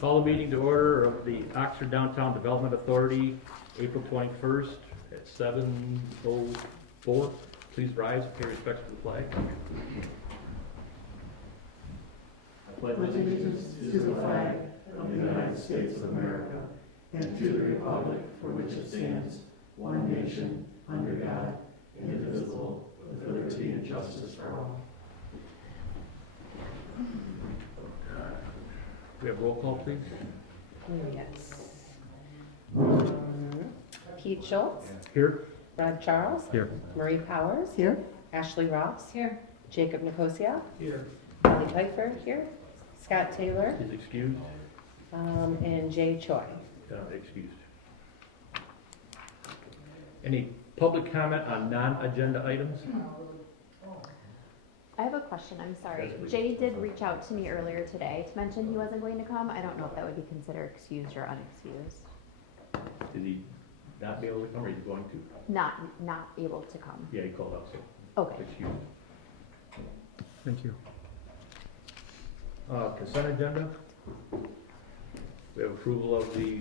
Call the meeting to order of the Oxford Downtown Development Authority, April 21st at 7:04. Please rise and pay respect to the flag. I pledge Allegiance to the flag of the United States of America and to the republic for which it stands, one nation, under God, indivisible, with liberty and justice for all. We have roll call, please. Yes. Pete Schultz, Here. Rod Charles, Here. Marie Powers, Here? Ashley Ross, Here. Jacob Nicosia, Here. Kelly Piper here, Scott Taylor, Is excused. and Jay Choi. Excused. Any public comment on non-agenda items? I have a question, I'm sorry. Yes, please. Jay did reach out to me earlier today to mention he wasn't going to come. I don't know if that would be considered excused or unexcused. Did he not be able to come, or he's going to? Not able to come. Yeah, he called up, so Okay. excused. Thank you. Consent agenda. We have approval of the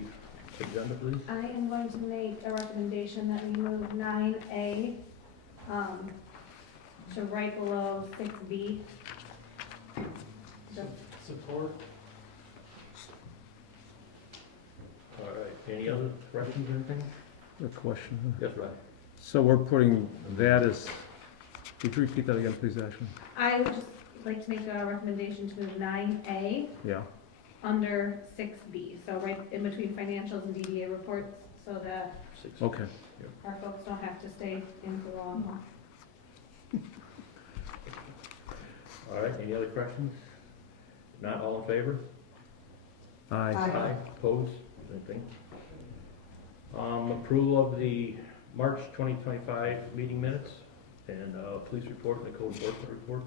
agenda, please. I am going to make a recommendation that we move 9A to right below 6B. Support. All right, any other questions or anything? A question. Yes, right. So we're putting that as, could you repeat that again, please, Ashley? I would just like to make a recommendation to move 9A Yeah. under 6B, so right in between financials and DDA reports, so that Six. Okay. our folks don't have to stay in for long. All right, any other questions? Not all in favor? Aye. Aye. Opposed? Anything? Approval of the March 2025 meeting minutes and police report and the code enforcement report.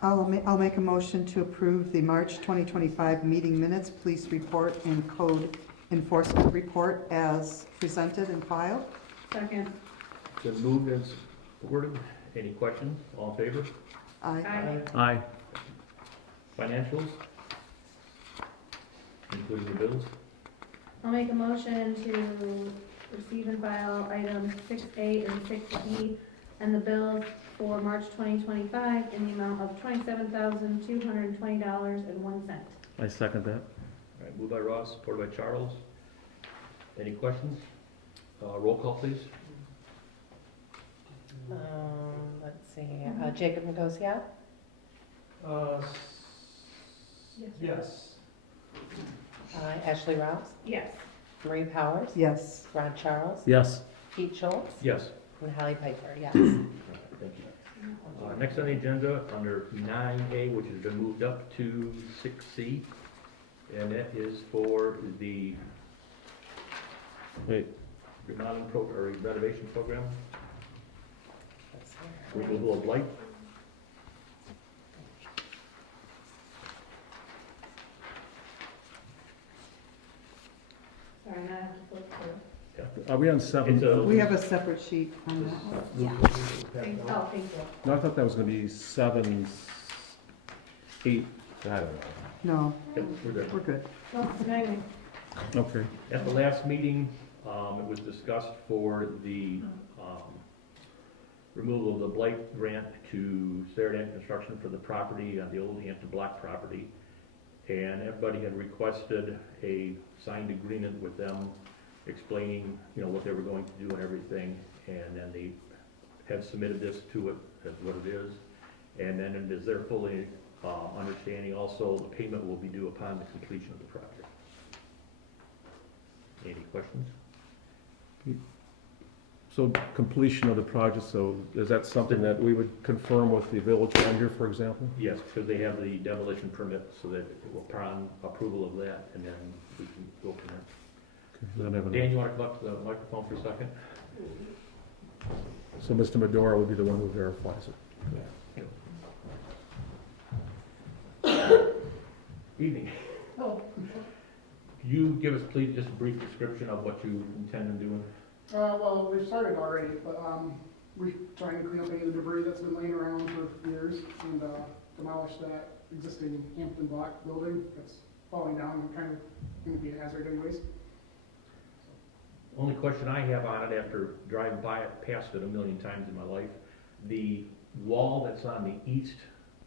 I'll make a motion to approve the March 2025 meeting minutes, police report, and code enforcement report as presented and filed. Second. Been moved and supported. Any questions? All in favor? Aye. Aye. Aye. Financials? Including the bills? I'll make a motion to receive and file items 6A and 6B and the bills for March 2025 in the amount of $27,220.01. I second that. All right, moved by Ross, supported by Charles. Any questions? Roll call, please. Let's see, Jacob Nicosia, Yes. Ashley Ross, Yes. Marie Powers, Yes. Rod Charles, Yes. Pete Schultz, Yes. and Kelly Piper, yes. Thank you. Next on the agenda, under 9A, which has been moved up to 6C, and that is for the Wait. remodeling or renovation program, Let's see. removal of blight. Sorry, now I have to flip through. Are we on seven? It's a- We have a separate sheet on that one. Thank you. No, I thought that was gonna be 7, 8. I don't know. No, Yep, we're there. we're good. Well, anyway, Okay. At the last meeting, it was discussed for the removal of the blight grant to Saradan Construction for the property on the old Hampton Block property. And everybody had requested a signed agreement with them explaining, what they were going to do and everything. And then they have submitted this to it as what it is. And then it is their fully understanding also the payment will be due upon the completion of the project. Any questions? So completion of the project, so is that something that we would confirm with the village manager, for example? Yes, because they have the demolition permit, so that upon approval of that, and then we can go from there. Okay, then I have Dan, you want to come up to the microphone for a second? So Mr. Medora would be the one who verifies it. Evening. Oh. Could you give us, please, just a brief description of what you intend on doing? Well, we've started already, but we're trying to clean up any of the debris that's been laying around for years, and demolish that existing Hampton block building that's falling down and kind of gonna be a hazard anyways. Only question I have on it after driving by it, past it a million times in my life, the wall that's on the east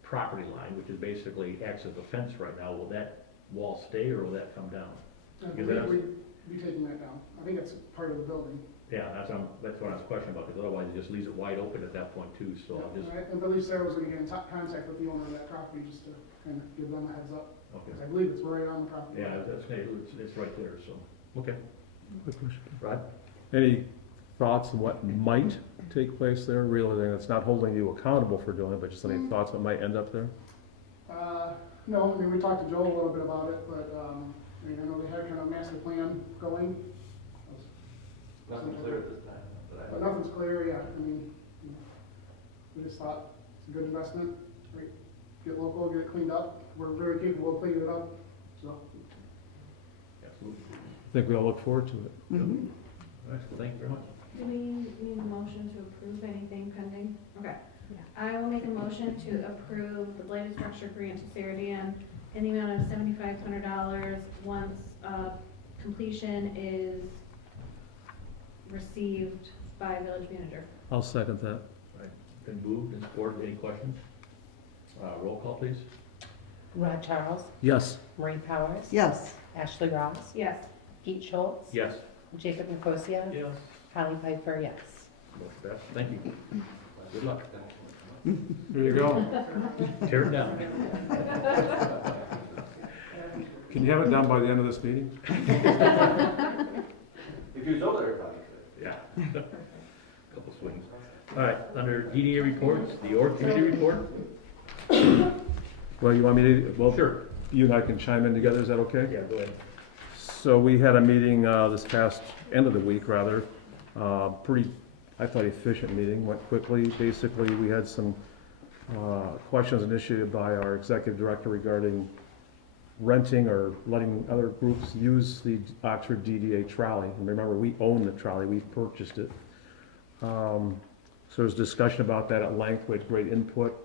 property line, which is basically acts as a fence right now, will that wall stay or will that come down? I Because believe that's- we'd be taking that down. I think it's part of the building. Yeah, that's what I was questioning about, because otherwise it just leaves it wide open at that point too, so I'll just, I believe Sarah was gonna get in contact with the owner of that property just to kind of give them a heads up. okay. 'Cause I believe it's right on the property. Yeah, it's right there, so, okay. Quick question. Rod? Any thoughts on what might take place there, realizing it's not holding you accountable for doing it, but just any thoughts what might end up there? No, I mean, we talked to Joe a little bit about it, but, I mean, I know they had kind of a master plan going. Nothing clear at this time. But nothing's clear yet. I mean, you know, we just thought it's a good investment, right? Get local, get it cleaned up. We're very capable of cleaning it up, so. Absolutely. I think we all look forward to it. All right, well, thank you very much. Do we need a motion to approve anything pending? Okay. Yeah. I will make a motion to approve the blighted structure grant to Sarah Dan in the amount of $7,500 once, completion is received by village manager. I'll second that. Been moved and supported, any questions? Roll call, please. Ron Charles, Yes. Maureen Powers. Yes. Ashley Ross, Yes. Pete Schultz. Yes. Jacob Nicosia. Yes. Holly Piper, yes. Motion passed, thank you. Good luck. There you go. Tear it down. Can you have it done by the end of this meeting? If you was over there, probably could. Yeah. Couple swings. All right, under DDA reports, the org committee report? Well, you want me to, well, Sure. you and I can chime in together, is that okay? Yeah, go ahead. So we had a meeting this past end of the week, rather, pretty, I thought, efficient meeting, went quickly. Basically, we had some questions initiated by our executive director regarding renting or letting other groups use the Oxford DDA trolley. And remember, we own the trolley, we purchased it. So there's discussion about that at length, we had great input.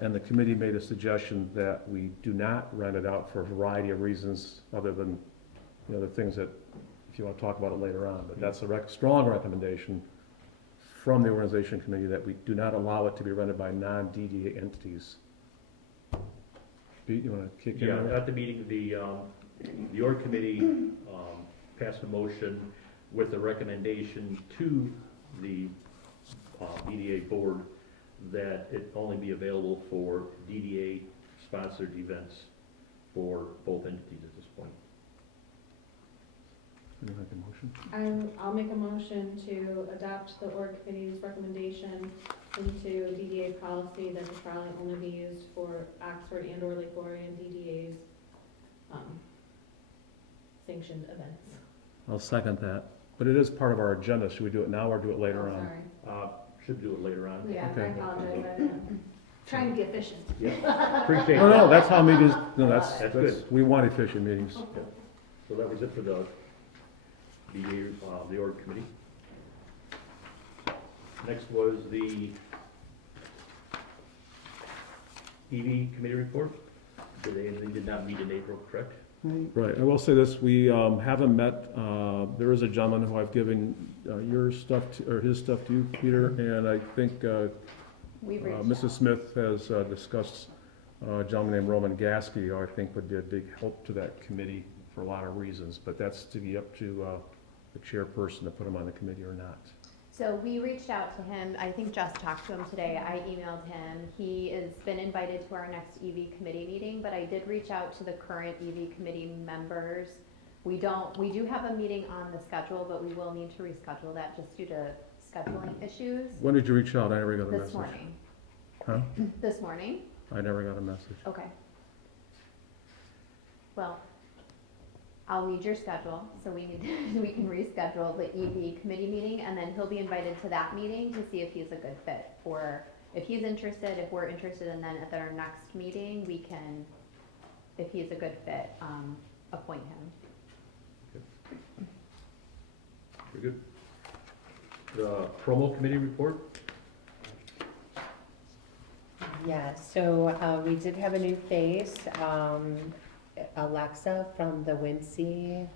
And the committee made a suggestion that we do not rent it out for a variety of reasons, other than, you know, the things that, if you want to talk about it later on, but that's a strong recommendation from the organization committee that we do not allow it to be rented by non-DDA entities. Pete, you want to kick in Yeah, there? at the meeting, the org committee passed a motion with a recommendation to the DDA board that it only be available for DDA-sponsored events for both entities at this point. Can you make a motion? I'll make a motion to adopt the org committee's recommendation into DDA policy that the trolley only be used for Oxford and or Lake Orion DDA's, sanctioned events. I'll second that, but it is part of our agenda. Should we do it now or do it later Oh, on? sorry. Should do it later on. Yeah, I Okay. apologize. I'm trying to be efficient. Appreciate No, it. no, that's how meetings, no, That's good. we want efficient meetings. So that was it for the DDA, the org committee. Next was the EV committee report. They did not meet in April, correct? Right, I will say this, we haven't met, there is a gentleman who I've given your stuff, or his stuff to you, Peter, and I think We've reached Mrs. out. Smith has discussed a gentleman named Roman Gasky, who I think would be a big help to that committee for a lot of reasons, but that's to be up to the chairperson to put him on the committee or not. So we reached out to him, I think Jess talked to him today, I emailed him. He has been invited to our next EV committee meeting, but I did reach out to the current EV committee members. We do have a meeting on the schedule, but we will need to reschedule that just due to scheduling issues. When did you reach out? I never got a This message. morning. Huh? This morning? I never got a message. Okay. Well, I'll need your schedule, so we can reschedule the EV committee meeting, and then he'll be invited to that meeting to see if he's a good fit, or if he's interested, if we're interested, and then at our next meeting, we can, if he's a good fit, appoint him. Very good. The promo committee report? Yeah, so we did have a new face, Alexa from the Wincy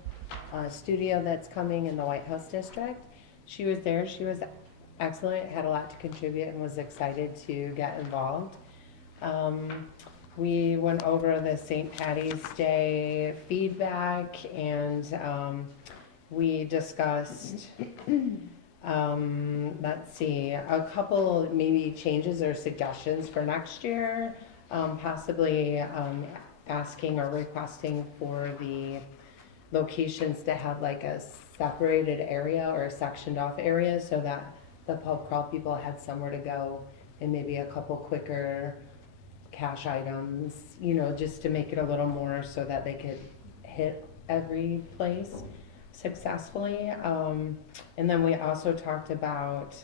studio that's coming in the White House district. She was there, she was excellent, had a lot to contribute and was excited to get involved. We went over the St. Patty's Day feedback and we discussed, let's see, a couple maybe changes or suggestions for next year. Possibly asking or requesting for the locations to have like a separated area or a sectioned off area so that the pub crawl people had somewhere to go and maybe a couple quicker cash items, you know, just to make it a little more so that they could hit every place successfully. And then we also talked about,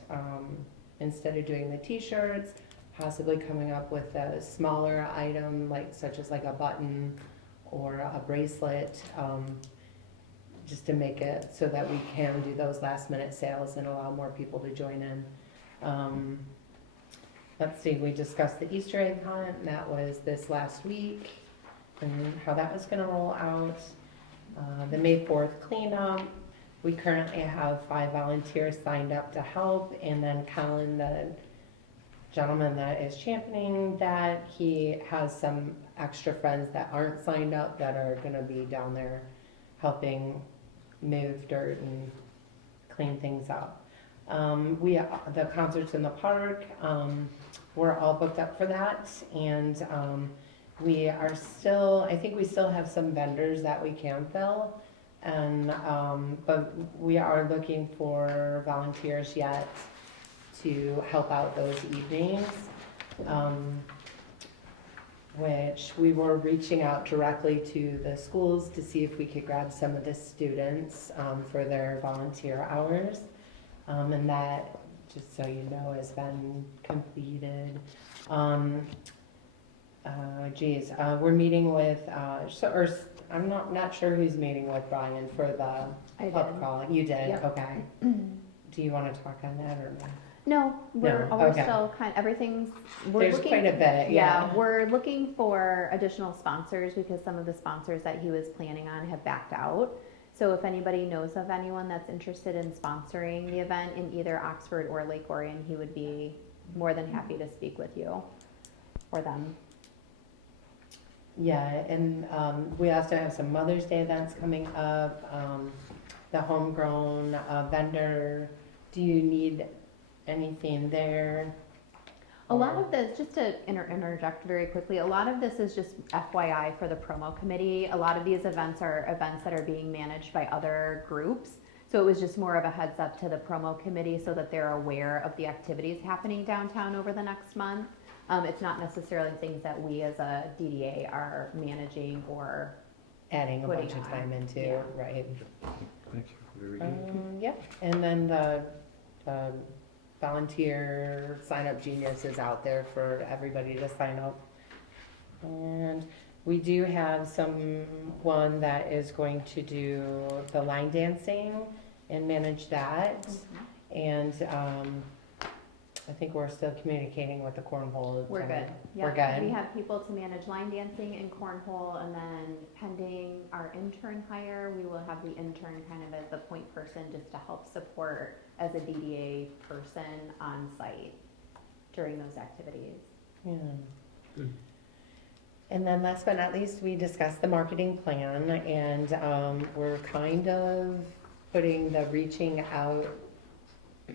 instead of doing the t-shirts, possibly coming up with a smaller item, like such as like a button or a bracelet, just to make it so that we can do those last minute sales and allow more people to join in. Let's see, we discussed the Easter egg hunt, and that was this last week, and how that was gonna roll out. The May 4th cleanup, we currently have 5 volunteers signed up to help, and then Colin, the gentleman that is championing that, he has some extra friends that aren't signed up that are gonna be down there helping move dirt and clean things up. The concerts in the park, we're all booked up for that, and we are still, I think we still have some vendors that we can fill, and but we are looking for volunteers yet to help out those evenings, which we were reaching out directly to the schools to see if we could grab some of the students for their volunteer hours. And that, just so you know, has been completed. We're meeting with, I'm not sure who's meeting with Brian for the I pub did. crawl. You did, Yep. okay. Do you want to talk on that or no? No, we're No, we're okay. still everything's, we're There's looking. quite a bit, yeah. We're looking for additional sponsors because some of the sponsors that he was planning on have backed out. So if anybody knows of anyone that's interested in sponsoring the event in either Oxford or Lake Orion, he would be more than happy to speak with you or them. Yeah, and we also have some Mother's Day events coming up, the homegrown vendor. Do you need anything there? A lot of this, just to interject very quickly, a lot of this is just FYI for the promo committee. A lot of these events are events that are being managed by other groups. So it was just more of a heads up to the promo committee so that they're aware of the activities happening downtown over the next month. It's not necessarily things that we as a DDA are managing or Adding a Putting bunch of on, time into, yeah. right? Thank you. Very good. Yep, and then the volunteer sign-up genius is out there for everybody to sign up. And we do have someone that is going to do the line dancing and manage that. And I think we're still communicating with the cornhole. we're good. We're Yep. good. We have people to manage line dancing and cornhole, and then pending our intern hire, we will have the intern kind of as the point person just to help support as a DDA person on site during those activities. Yeah. Good. And then last but not least, we discussed the marketing plan, and we're kind of putting the reaching out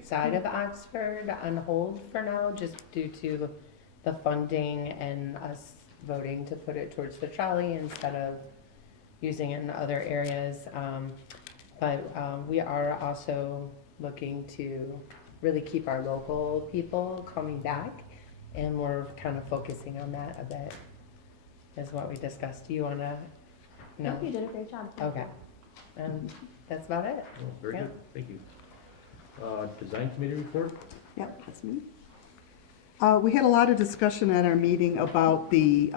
side of Oxford on hold for now, just due to the funding and us voting to put it towards the trolley instead of using it in other areas. But we are also looking to really keep our local people coming back, and we're kind of focusing on that a bit, is what we discussed. Do you want to? No? You did a great job. Okay. And that's about it. Well, Very Yeah. good, thank you. Design committee report? Yep, that's me. We had a lot of discussion at our meeting about the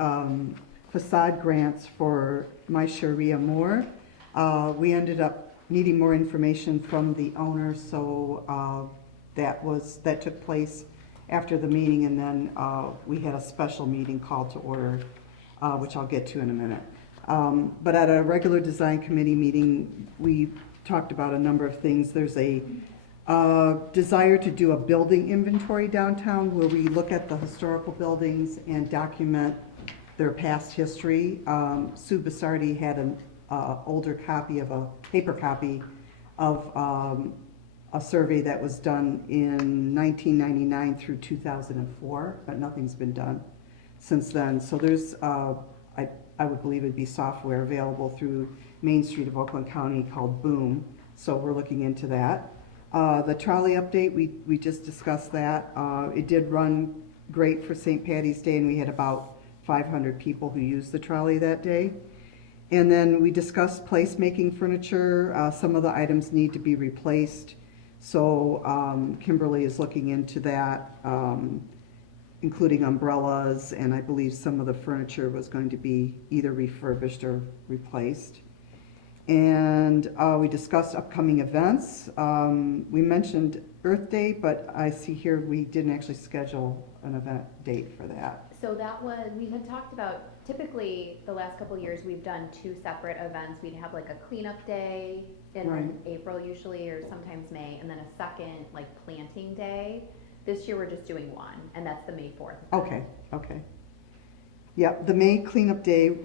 facade grants for My Sharia Moore. We ended up needing more information from the owner, so that took place after the meeting, and then we had a special meeting called to order, which I'll get to in a minute. But at a regular design committee meeting, we talked about a number of things. There's a desire to do a building inventory downtown where we look at the historical buildings and document their past history. Sue Basardi had an older copy of a paper copy of a survey that was done in 1999 through 2004, but nothing's been done since then. So there's, I would believe it'd be software available through Main Street of Oakland County called Boom. So we're looking into that. The trolley update, we just discussed that. It did run great for St. Patty's Day, and we had about 500 people who used the trolley that day. And then we discussed placemaking furniture. Some of the items need to be replaced. So Kimberly is looking into that, including umbrellas, and I believe some of the furniture was going to be either refurbished or replaced. And we discussed upcoming events. We mentioned Earth Day, but I see here we didn't actually schedule an event date for that. So that was, we had talked about, typically, the last couple of years, we've done 2 separate events. We'd have like a cleanup day in Right. April usually, or sometimes May, and then a second, like, planting day. This year, we're just doing one, and that's the May 4th. Okay, okay. Yep, the May cleanup day,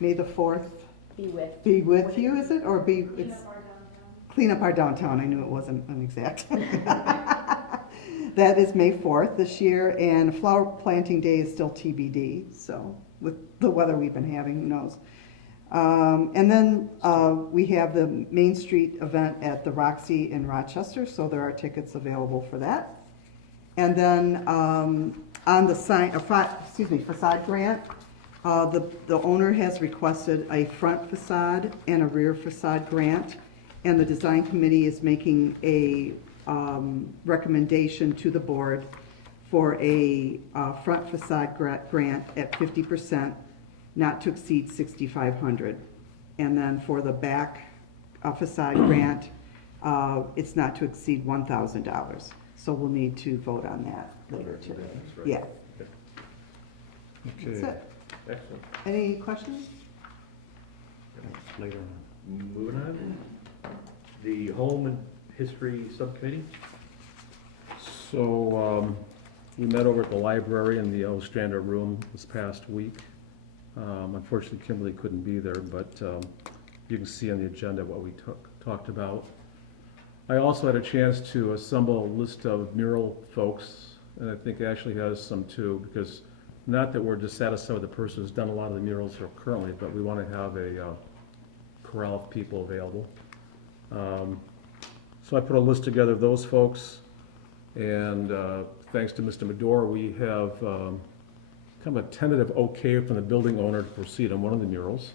May the 4th, Be with. be with you, is it? Or be, it's, clean up our downtown. I knew it wasn't an exact. That is May 4th this year, and flower planting day is still TBD, so with the weather we've been having, who knows? And then we have the Main Street event at the Roxy in Rochester, so there are tickets available for that. And then on the facade grant, the owner has requested a front facade and a rear facade grant, and the design committee is making a recommendation to the board for a front facade grant at 50%, not to exceed $6,500. And then for the back facade grant, it's not to exceed $1,000. So we'll need to vote on that later too. That's right. Yeah, Okay, that's it. Excellent. Any questions? later on. Moving on. The Home and History Subcommittee. So, we met over at the library in the Ostrander room this past week. Unfortunately, Kimberly couldn't be there, but you can see on the agenda what we talked about. I also had a chance to assemble a list of mural folks, and I think Ashley has some too, because not that we're dissatisfied with the person who's done a lot of the murals currently, but we want to have a corral of people available. So I put a list together of those folks, and thanks to Mr. Medor, we have kind of a tentative okay from the building owner to proceed on one of the murals.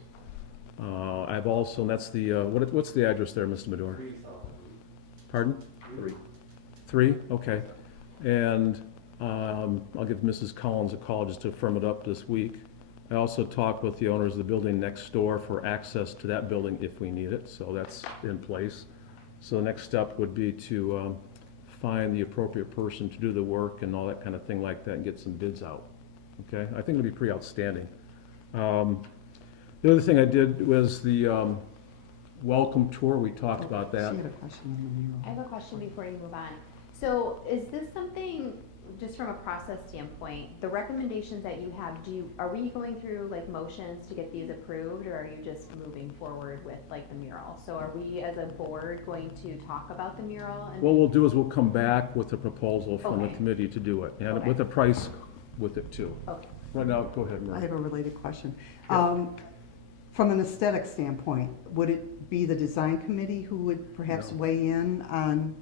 I've also, and that's the, what's the address there, Mr. Medor? Pardon? 3. 3, okay. And I'll give Mrs. Collins a call just to firm it up this week. I also talked with the owners of the building next door for access to that building if we need it, so that's in place. So the next step would be to find the appropriate person to do the work and all that kind of thing like that and get some bids out, okay? I think it'll be pretty outstanding. The other thing I did was the welcome tour. We talked about that. She had a question on the mural. I have a question before you move on. So is this something, just from a process standpoint, the recommendations that you have, are we going through like motions to get these approved, or are you just moving forward with like the mural? So are we as a board going to talk about the mural? And What we'll do is we'll come back with a proposal from the Okay. committee to do it, and Okay. with a price with it too. Okay. Right now, go ahead, I Marie. have a related question. Yeah. From an aesthetic standpoint, would it be the design committee who would perhaps No. weigh in on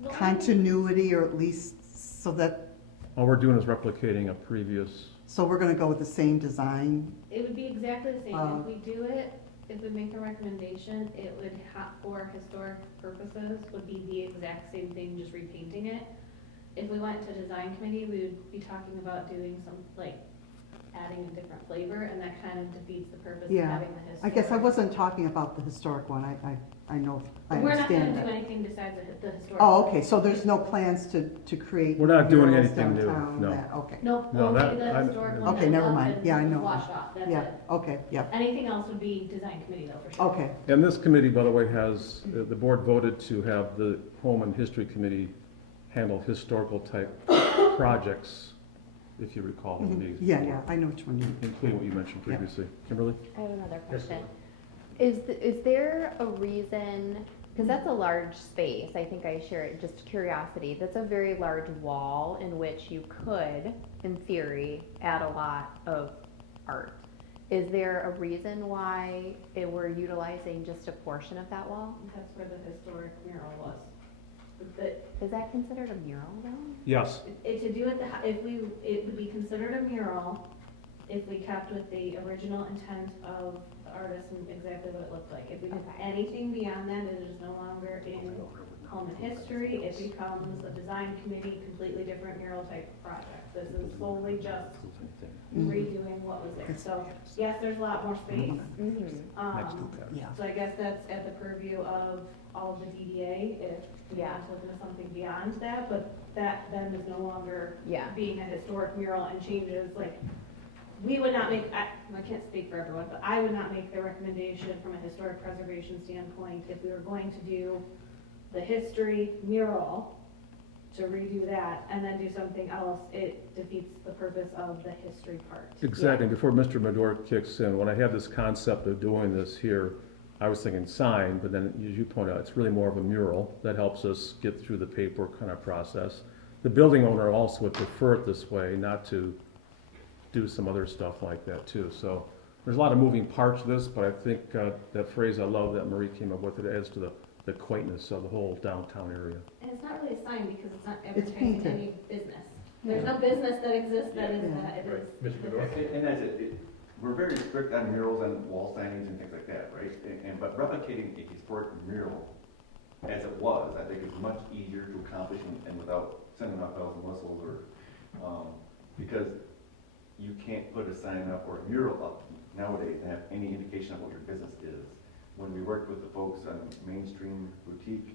The only- continuity, or at least so that, All we're doing is replicating a previous, so we're gonna go with the same design? It would be exactly the same. Um, If we do it, if we make the recommendation, it would for historic purposes, would be the exact same thing, just repainting it. If we went to design committee, we would be talking about doing some, like, adding a different flavor, and that kind of defeats the purpose of Yeah. having the historic. I guess I wasn't talking about the historic one, I know, I We're not gonna understand do that. anything besides the historic. Oh, okay, so there's no plans to create. We're not doing murals anything new, downtown, no. that- Okay, Nope, No, only that- the I'm- historic one Okay, that's never up mind. and Yeah, I know. washed off, that's yeah, it. okay, yeah, Anything else would be design committee though, for sure. okay. And this committee, by the way, has, the board voted to have the Home and History Committee handle historical type projects, if you recall in the Mhm. meeting. Yeah, I know which one you, Including what you mentioned Yeah. previously. Kimberly? I have another Yes, question. Is there a reason, because that's a large space, I think I share it, just curiosity, that's a very large wall in which you could, in theory, add a lot of art. Is there a reason why we're utilizing just a portion of that wall? That's where the historic mural was. But Is that considered a mural though? Yes. to do it, it would be considered a mural if we kept with the original intent of the artist and exactly what it looked like. If we did Okay. anything beyond that, it is no longer in home and history, it becomes a design committee, completely different mural type project. This is solely just redoing what was there. So, yes, there's a lot more space. Mm-hmm. Next to that. yeah. So I guess that's at the purview of all of the DDA, if we Yeah. want to look into something beyond that, but that then is no longer Yeah. being a historic mural and changes, like, we would not make, I can't speak for everyone, but I would not make the recommendation from a historic preservation standpoint, if we were going to do the history mural, to redo that, and then do something else, it defeats the purpose of the history part. Exactly. Before Mr. Madore kicks in, when I had this concept of doing this here, I was thinking sign, but then as you point out, it's really more of a mural that helps us get through the paperwork kind of process. The building owner also would prefer it this way, not to do some other stuff like that too. So there's a lot of moving parts to this, but I think that phrase I love that Marie came up with, it adds to the quaintness of the whole downtown area. And it's not really a sign because it's not It's advertising painted. any business. There's no business that exists that is Yeah. that, it is. Right. Mr. Medora? And that's it, we're very strict on murals and wall signings and things like that, right? But replicating a historic mural as it was, I think is much easier to accomplish and without sending out bells and whistles or, because you can't put a sign up or a mural up nowadays and have any indication of what your business is. When we worked with the folks on Mainstream Boutique,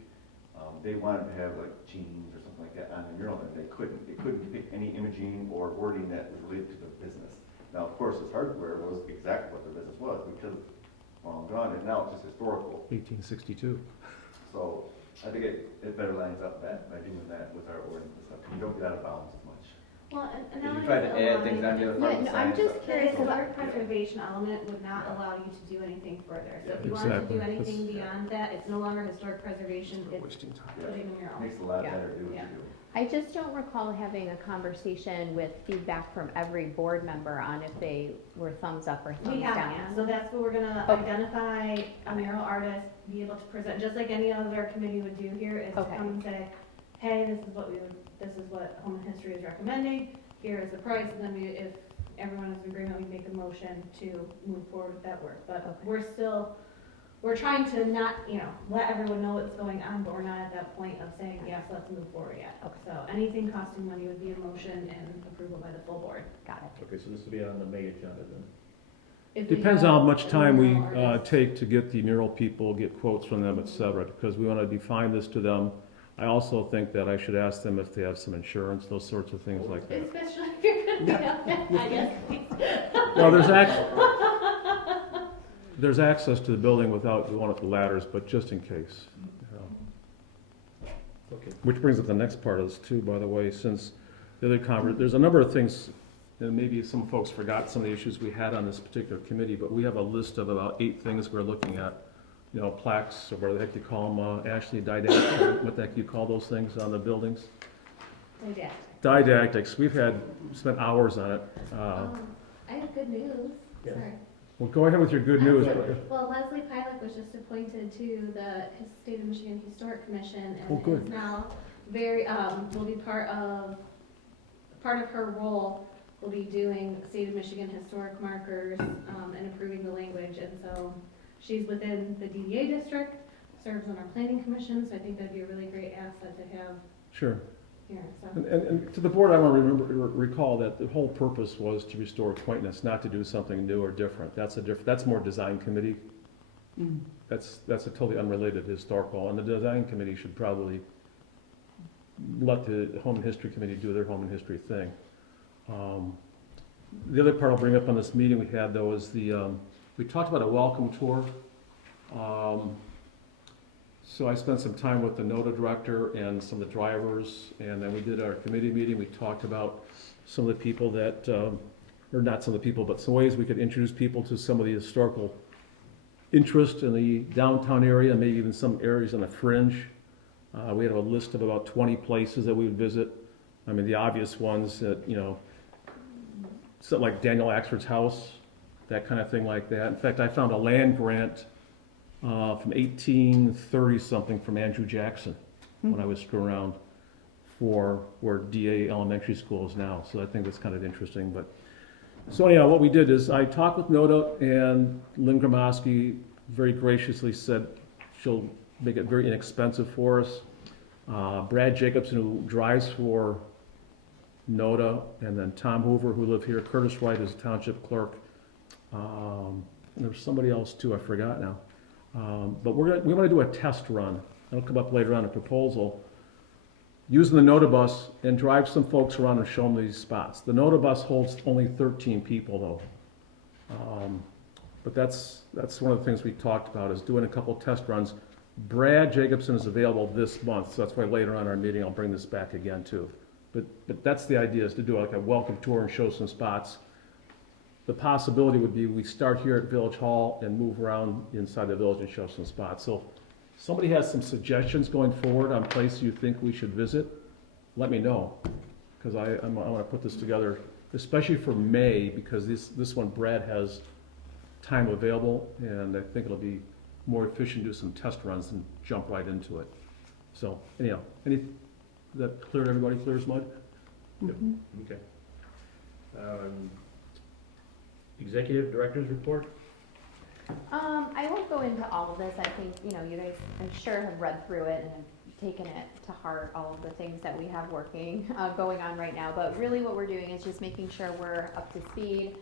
they wanted to have like jeans or something like that on the mural, and they couldn't. They couldn't pick any imaging or wording that was related to the business. Now, of course, this hardware was exactly what the business was because it's long gone, and now it's just historical. 1862. So I think it better lines up that by doing that with our ordinance and stuff. You don't get out of bounds as much. Well, and If now you try to it's add things aligned. on the other part of the Yeah, no, I'm sign just stuff. The curious historic preservation element would not allow you to do anything further. So if you wanted to Exactly. do anything That's- beyond that, it's no longer historic preservation, it's Wasting time. putting a mural. Makes it a lot Yeah. better to do what Yeah. you do. I just don't recall having a conversation with feedback from every board member on if they were thumbs up or thumbs We down. haven't, so that's what we're gonna Okay. identify a mural artist, be able to present, just like any other committee would do here, is to Okay. come and say, hey, this is what Home and History is recommending, here is the price, and then if everyone is in agreement, we make a motion to move forward with that work. But Okay. we're trying to not, let everyone know what's going on, but we're not at that point of saying, yes, let's move forward yet. Okay. So anything costing money would be a motion and approval by the full board. Got it. Okay, so this will be on the May agenda then. If we Depends have on how much a time we mural artist- take to get the mural people, get quotes from them, et cetera, because we want to define this to them. I also think that I should ask them if they have some insurance, those sorts of things like that. Especially if you're gonna be out there, I guess. Well, there's access to the building without going up the ladders, but just in case. you know. Okay. Which brings up the next part of this too, by the way, since the other there's a number of things, and maybe some folks forgot some of the issues we had on this particular committee, but we have a list of about 8 things we're looking at. Plaques, or what the heck you call them, Ashley, didactics, what the heck you call those things on the buildings? Yeah. Didactics, spent hours on it. I have good news. Yes. Sorry. Well, go ahead with your good news. Well, Leslie Pilot was just appointed to the State of Michigan Historic Commission Oh, and good. is now will be part of her role will be doing State of Michigan historic markers, and improving the language. And so she's within the DDA district, serves on our planning commission, so I think that'd be a really great asset to have, Sure. here, so. And to the board, I want to recall that the whole purpose was to restore quaintness, not to do something new or different. That's more design committee. That's a totally unrelated historical, and the design committee should probably let the home and history committee do their home and history thing. The other part I'll bring up on this meeting we had though is we talked about a welcome tour. So I spent some time with the NOTA director and some of the drivers, and then we did our committee meeting. We talked about some of the people that, or not some of the people, but some ways we could introduce people to some of the historical interest in the downtown area, and maybe even some areas on the fringe. We had a list of about 20 places that we would visit. I mean, the obvious ones that, something like Daniel Axford's house, that kind of thing like that. In fact, I found a land grant from 1830 something from Andrew Jackson when I was screwing around for where DA Elementary School is now. So I think that's kind of interesting. But so anyhow, what we did is I talked with NOTA, and Lynn Gromowski very graciously said she'll make it very inexpensive for us. Brad Jacobson, who drives for NOTA, and then Tom Hoover, who live here. Curtis Wright is township clerk. And there's somebody else too, I forgot now. But we want to do a test run. It'll come up later on, a proposal, using the NOTA bus and drive some folks around and show them these spots. The NOTA bus holds only 13 people though. But that's one of the things we talked about, is doing a couple test runs. Brad Jacobson is available this month, so that's why later on in our meeting I'll bring this back again too. But that's the idea, is to do like a welcome tour and show some spots. The possibility would be we start here at Village Hall and move around inside the village and show some spots. So if somebody has some suggestions going forward on places you think we should visit, let me know. Because I want to put this together, especially for May, because this one Brad has time available, and I think it'll be more efficient to do some test runs and jump right into it. So anyhow, that cleared everybody, clear as mud? Okay. Executive Director's Report? I won't go into all of this. I think, you guys, I'm sure have read through it and have taken it to heart, all of the things that we have going on right now. But really what we're doing is just making sure we're up to speed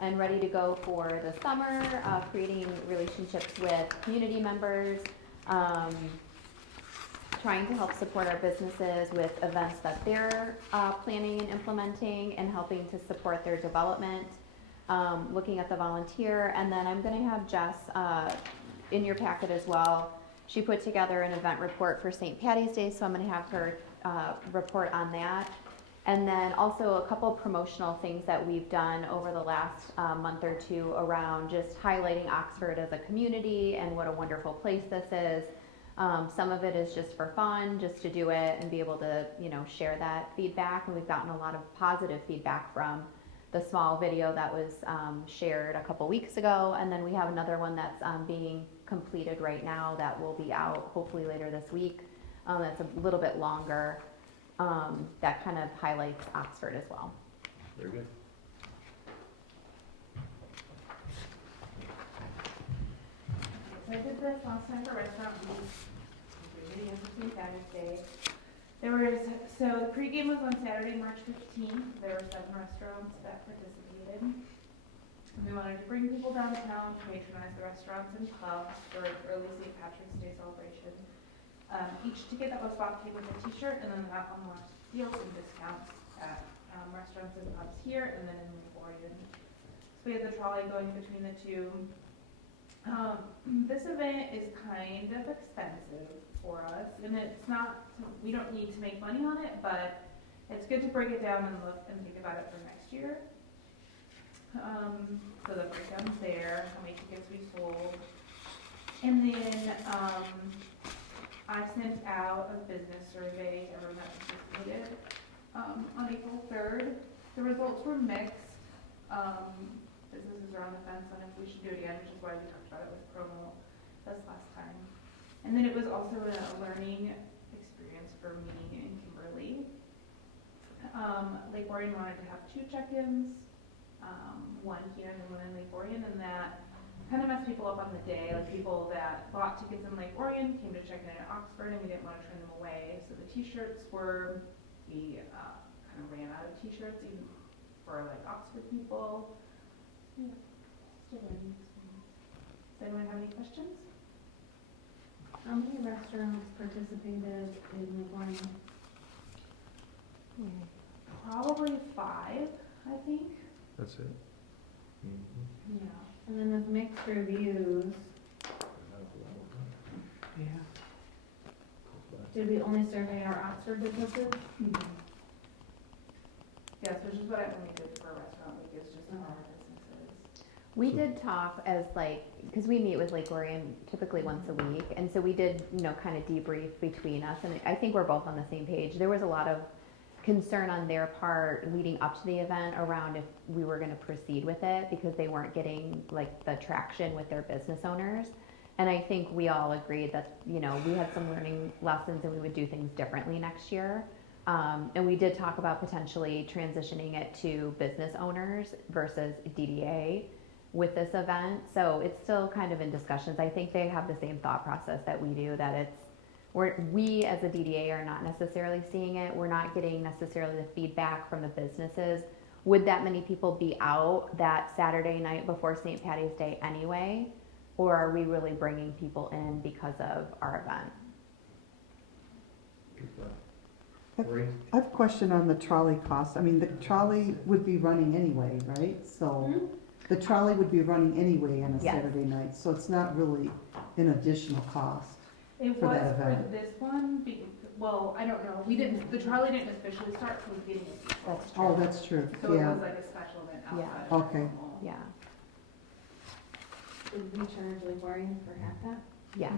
and ready to go for the summer, creating relationships with community members, trying to help support our businesses with events that they're planning and implementing, and helping to support their development, looking at the volunteer. And then I'm going to have Jess in your packet as well. She put together an event report for St. Patty's Day, so I'm going to have her report on that. And then also a couple promotional things that we've done over the last month or two around just highlighting Oxford as a community and what a wonderful place this is. Some of it is just for fun, just to do it and be able to, share that feedback. And we've gotten a lot of positive feedback from the small video that was shared a couple weeks ago. And then we have another one that's being completed right now that will be out hopefully later this week. That's a little bit longer. That kind of highlights Oxford as well. Very good. So I did this last time for Restaurant Week, video for St. Patty's Day. So the pregame was on Saturday, March 15th. There were 7 restaurants that participated. And we wanted to bring people downtown to patronize the restaurants and pubs for early St. Patrick's Day celebration. Each ticket that was bought came with a t-shirt, and then that unlocked deals and discounts at restaurants and pubs here, and then in Lake Orion. So we had the trolley going between the two. This event is kind of expensive for us, and it's not, we don't need to make money on it, but it's good to break it down and look and think about it for next year. So the breakdown's there, how many tickets we sold. And then I sent out a business survey, everyone that participated, on April 3rd. The results were mixed. Businesses are on the fence on if we should do it again, which is why we talked about it with promo this last time. And then it was also a learning experience for me and Kimberly. Lake Orion wanted to have 2 check-ins, one here and then one in Lake Orion, and that kind of messed people up on the day. Like people that bought tickets in Lake Orion came to check in at Oxford, and we didn't want to turn them away. So the t-shirts were we kind of ran out of t-shirts even for like Oxford people. Yeah, still learning experience. Does anyone have any questions? How many restaurants participated in the one? Probably 5, I think. That's it. Mhm. Yeah. And then with mixed reviews, Yeah. did we only survey our Oxford businesses? Yes, which is what I only did for a restaurant, like it's just our businesses. We So- did talk as like, because we meet with Lake Orion typically once a week, and so we did, kind of debrief between us, and I think we're both on the same page. There was a lot of concern on their part leading up to the event around if we were gonna proceed with it, because they weren't getting like the traction with their business owners. And I think we all agreed that, we had some learning lessons and we would do things differently next year. And we did talk about potentially transitioning it to business owners versus DDA with this event. So it's still kind of in discussions. I think they have the same thought process that we do, that we as a DDA are not necessarily seeing it. We're not getting necessarily the feedback from the businesses. Would that many people be out that Saturday night before St. Patty's Day anyway? Or are we really bringing people in because of our event? Marie? I have a question on the trolley cost. I mean, the trolley would be running anyway, right? So the trolley would be running anyway on a Yes. Saturday night, so it's not really an additional cost. It For was that for event. this one, well, I don't know, the trolley didn't officially start till the beginning of April. That's true. Oh, that's true, So it yeah. was like a special event Yeah. outside of Okay. normal. Yeah, Did we charge Lake Orion for half that? yeah.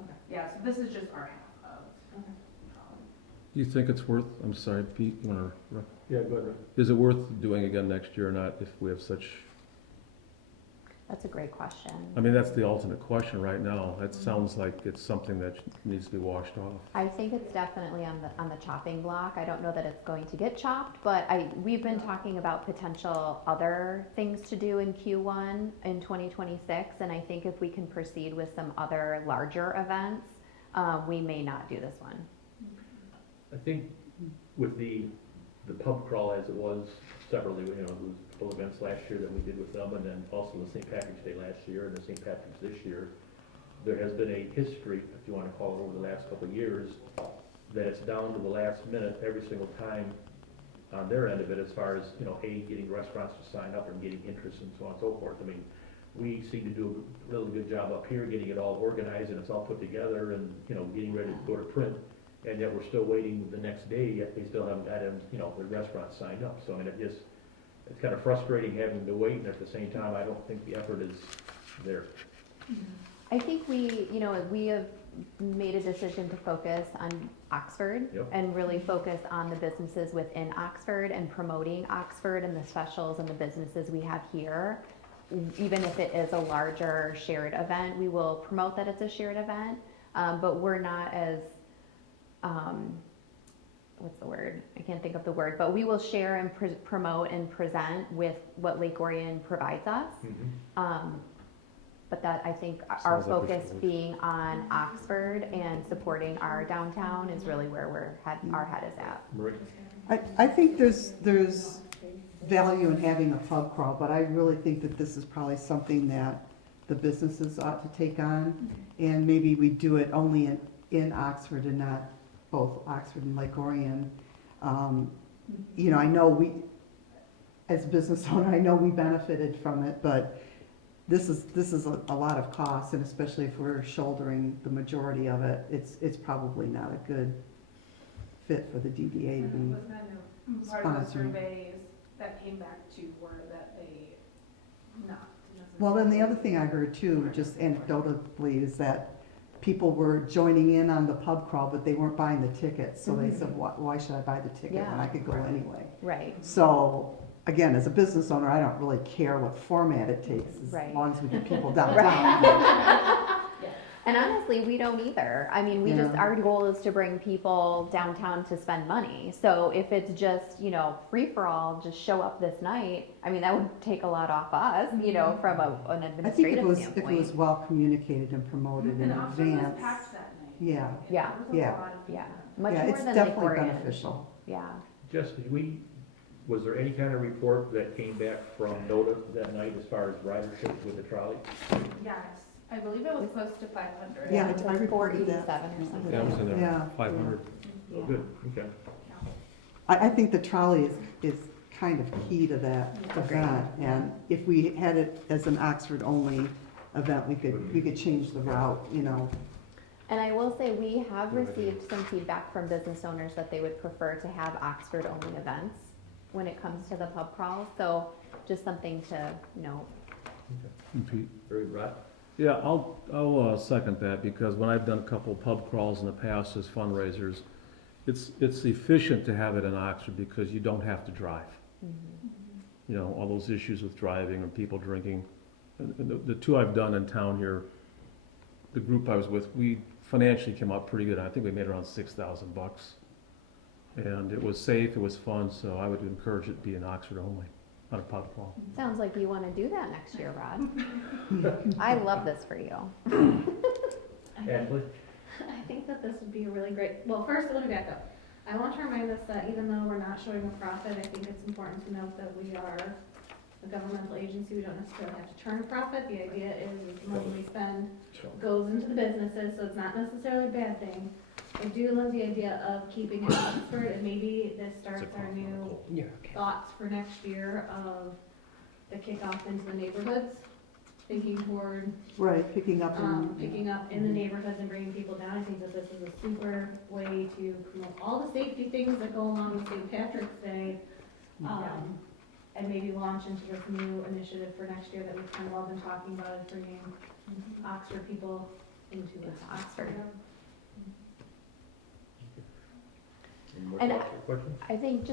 Okay, yeah, so this is just our half of Okay. the trolley. Do you think it's worth, I'm sorry, Pete, you wanna, Yeah, go ahead. is it worth doing again next year or not if we have such, That's a great question. I mean, that's the ultimate question right now. It sounds like it's something that needs to be washed off. I think it's definitely on the chopping block. I don't know that it's going to get chopped, but we've been talking about potential other things to do in Q1 in 2026, and I think if we can proceed with some other larger events, we may not do this one. I think with the pub crawl as it was separately, there was a couple events last year that we did with them, and then also the St. Patrick's Day last year and the St. Patrick's this year. There has been a history, if you want to call it, over the last couple of years, that it's down to the last minute every single time on their end of it, as far as, getting restaurants to sign up and getting interest and so on and so forth. I mean, we seem to do a really good job up here, getting it all organized and it's all put together and, getting ready to go to print. And yet we're still waiting the next day, yet they still haven't got them, the restaurants signed up. So, it's kind of frustrating having to wait, and at the same time, I don't think the effort is there. I think we have made a decision to focus on Oxford Yep. and really focus on the businesses within Oxford and promoting Oxford and the specials and the businesses we have here. Even if it is a larger shared event, we will promote that it's a shared event, but we're not as, what's the word? I can't think of the word, but we will share and promote and present with what Lake Orion provides us. But that, I think our Sounds like we focus should. being on Oxford and supporting our downtown is really where our head is at. Marie? I think there's value in having a pub crawl, but I really think that this is probably something that the businesses ought to take on, and maybe we do it only in Oxford and not both Oxford and Lake Orion. I know we, as a business owner, I know we benefited from it, but this is a lot of cost, and especially if we're shouldering the majority of it, it's probably not a good fit for the DDA to And be. it was kind of part of the sponsoring. surveys that came back to were that they not necessarily. Well, then the other thing I heard too, just anecdotally, is that people were joining in on the pub crawl, but they weren't buying the tickets, so they said, why should I buy the ticket when I could go anyway? Right. So, again, as a business owner, I don't really care what format it takes, as Right. long as we get people downtown. And honestly, we don't either. I mean, Yeah. our goal is to bring people downtown to spend money. So if it's just, free for all, just show up this night, I mean, that would take a lot off us, from an I think administrative if standpoint. it was well communicated and promoted in And Oxford was advance. packed that night. Yeah. Yeah. There was a Yeah. lot of Yeah. people. Much Yeah, more it's than Lake definitely Orion. beneficial. yeah. Jess, was there any kind of report that came back from NODA that night as far as ridership with the trolley? Yes, I believe it was close to 500. Yeah, I Like reported that. 487 or something. Yeah, I was in Yeah. there, 500. Oh, good, okay. I think the trolley is kind of key to that event, and if we had it as an Oxford-only event, we could change the route, you know. And I will say, we have received some feedback from business owners that they would prefer to have Oxford-only events when it comes to the pub crawl, so just something to note. And Pete? Very right. Yeah, I'll second that, because when I've done a couple pub crawls in the past as fundraisers, it's efficient to have it in Oxford because you don't have to drive. You know, all those issues with driving and people drinking. And the two I've done in town here, the group I was with, we financially came out pretty good. I think we made around $6,000. And it was safe, it was fun, so I would encourage it to be in Oxford only, not a pub crawl. Sounds like you want to do that next year, Rod. I love this for you. Ashley? I think that this would be a really great, well, first, let me back up. I want to remind us that even though we're not showing a profit, I think it's important to note that we are a governmental agency. We don't necessarily have to turn a profit. The idea is the money we spend goes into the businesses, so it's not necessarily a bad thing. I do love the idea of keeping it Oxford, and maybe this starts our new thoughts for next year of the kickoff into the neighborhoods, thinking toward Right, picking up in the neighborhoods and bringing people down. I think that this is a super way to promote all the safety things that go along with St. Patrick's Day, and maybe launch into this new initiative for next year that we've kind of all been talking about, is bringing Oxford people into it. Oxford. Any more And thoughts or questions? I think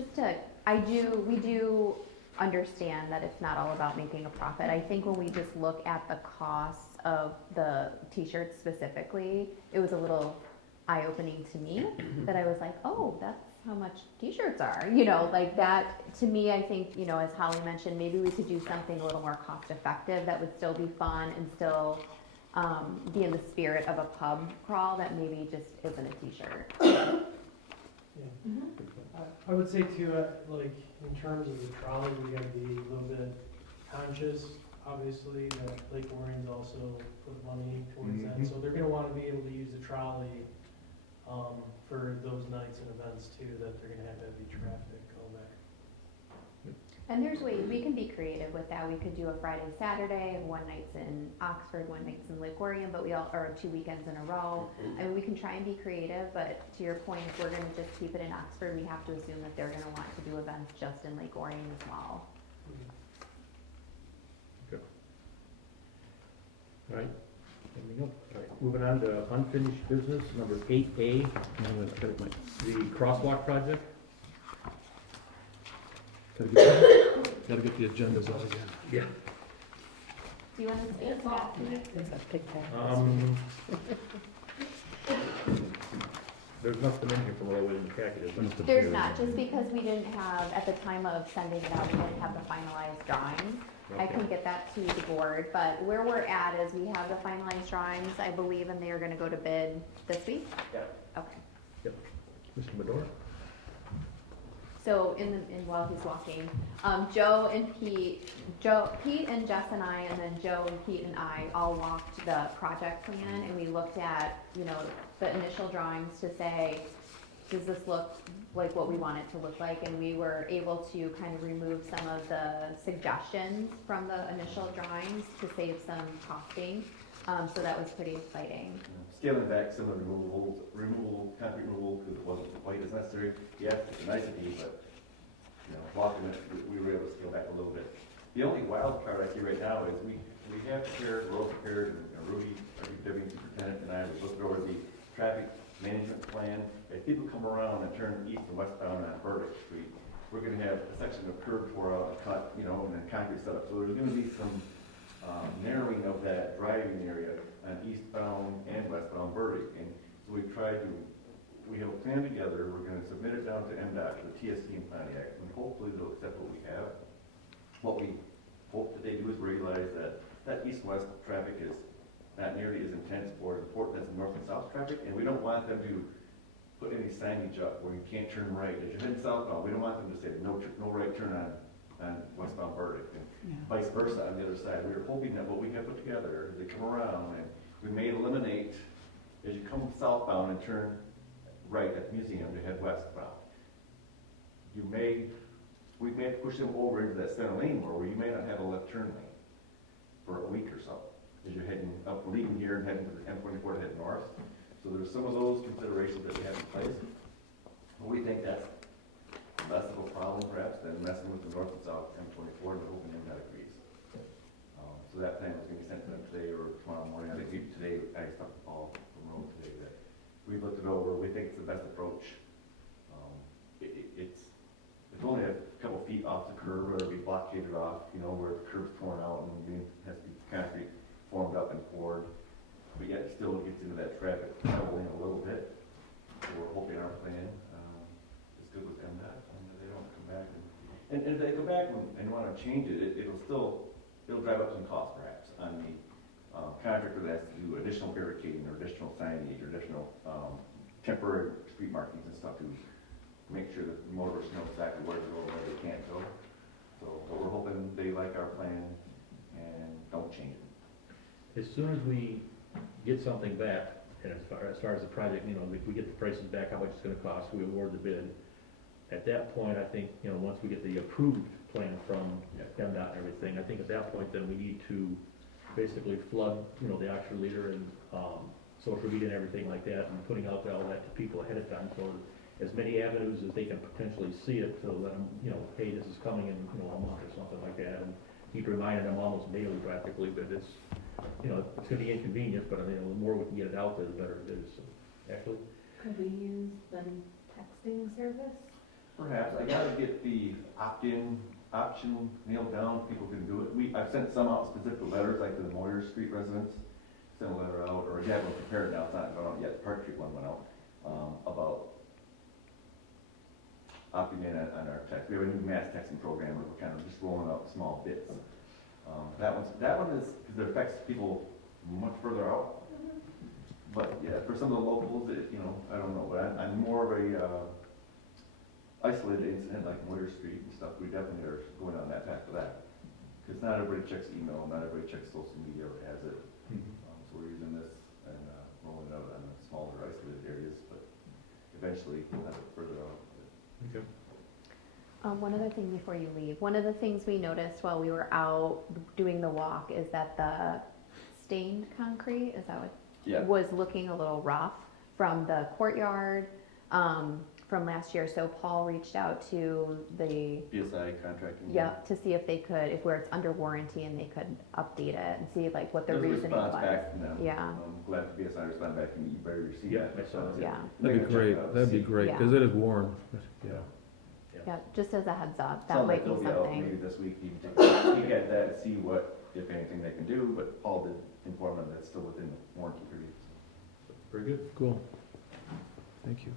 we do understand that it's not all about making a profit. I think when we just look at the costs of the t-shirts specifically, it was a little eye-opening to me that I was like, oh, that's how much t-shirts are, you know, like that. To me, I think, you know, as Holly mentioned, maybe we could do something a little more cost-effective that would still be fun and still be in the spirit of a pub crawl that maybe just isn't a t-shirt. I would say too, like, in terms of the trolley, we gotta be a little bit conscious, obviously, that Lake Orion's also put money towards that, so they're gonna wanna be able to use the trolley, for those nights and events too, that they're gonna have heavy traffic going back. And there's ways, we can be creative with that. We could do a Friday, Saturday, one night's in Oxford, one night's in Lake Orion, but or 2 weekends in a row. I mean, we can try and be creative, but to your point, if we're gonna just keep it in Oxford, we have to assume that they're gonna want to do events just in Lake Orion as well. All right, anything else? All right, moving on to unfinished business, number 8A, the crosswalk project. Gotta get the agendas out again. Yeah. Do you want to speak to that? It's a big pack. There's nothing in here from what I was in the packet, is there? There's not, just because we didn't have, at the time of sending it out, we didn't have the finalized drawings. I Okay. can get that to the board, but where we're at is we have the finalized drawings, I believe, and they are gonna go to bid this week? Yep. Okay. Mr. Medora? So while he's walking, Pete and Jess and I, and then Joe and Pete and I all walked the project plan, and we looked at, you know, the initial drawings to say, does this look like what we want it to look like? And we were able to kind of remove some of the suggestions from the initial drawings to save some costing. So that was pretty exciting. Scaling back some of the concrete removal, because it wasn't quite as necessary. Yeah, it's a nicety, but, you know, blocking it, we were able to scale back a little bit. The only wild card I see right now is we have prepared, we're all prepared, and Rudy, our deputy superintendent, and I was looking over the traffic management plan. As people come around and turn east and westbound on Burdick Street, we're gonna have a section of curb tore out and cut, you know, and then concrete set up. So there's gonna be some narrowing of that driving area on eastbound and westbound Burdick. And so we have a plan together, we're gonna submit it down to MDOT, to the TSC in Pontiac, and hopefully they'll accept what we have. What we hope that they do is realize that east-west traffic is not nearly as intense or important as the north and south traffic, and we don't want them to put any signage up where you can't turn right. As you're heading southbound, we don't want them to say no right turn on westbound Burdick. And vice versa on the other side. We were hoping that what we had put together, they come around and we may eliminate, as you come southbound and turn right at the museum to head westbound. We may have to push them over into that center lane where you may not have a left turn lane for a week or so, as you're heading up, leaving here and heading to the M24 to head north. So there's some of those considerations that we have in place. But we think that's less of a problem perhaps than messing with the north and south M24, and we're hoping that agrees. So that plan was going to be sent to them today or tomorrow morning. I think today, I talked to Paul from Rome today that we've looked it over. We think it's the best approach. It's only a couple feet off the curb, or it'll be blockaded off, where the curb's torn out and has to be concrete formed up and poured. But yet still gets into that traffic doubling a little bit. So we're hoping our plan is good with MDOT, and that they don't come back. And if they come back and want to change it, it'll drive up some cost perhaps on the contractor that has to do additional barricading or additional signage or additional temporary street markings and stuff to make sure that the motorists know exactly where to go and where they can't go. So, but we're hoping they like our plan and don't change it. As soon as we get something back, and as far as the project, if we get the prices back, how much it's gonna cost, we award the bid. At that point, I think, once we get the approved plan from MDOT and everything, I think at that point, then we need to basically flood, the auction leader and, social media and everything like that, and putting out all that to people ahead of time, so as many avenues as they can potentially see it, to let them, hey, this is coming in, a month or something like that, and keep reminding them almost daily practically, but it's gonna be inconvenient, but the more we can get it out there, the better it is. So, Ashley? Could we use the texting service? Perhaps. I gotta get the opt-in option nailed down. People can do it. I've sent some out specific letters, like to the Moyer Street residents. Sent a letter out, or I have one prepared now. It's not gone out yet. Park Street one went out about opting in on our text. We have a new mass texting program where we're kind of just rolling out small bits. That one is because it affects people much further out. But yeah, for some of the locals, I don't know. But I'm more of a isolated incident like Moyer Street and stuff. We definitely are going on that path for that. Because not everybody checks email, not everybody checks social media or has it. So we're using this and rolling it out on the smaller isolated areas, but eventually we'll have it further out. Okay. One other thing before you leave. One of the things we noticed while we were out doing the walk is that the stained concrete, is that what? Was looking a little rough from the courtyard from last year. So Paul reached out to the BSI contracting. to see if they could, if where it's under warranty, and they could update it and see like what the There's a reasoning response was. back from them. Yeah. I'm glad the BSI responded back and you better receive Yeah, that. I saw that. Yeah. That'd be great, because it is worn. Yeah. Yeah, just as a heads up, that Sounds might like be they'll be out something. maybe this week, you can take a peek at that and see what, if anything, they can do, but Paul did inform them that it's still within the warranty period. Very good. Cool. Thank you.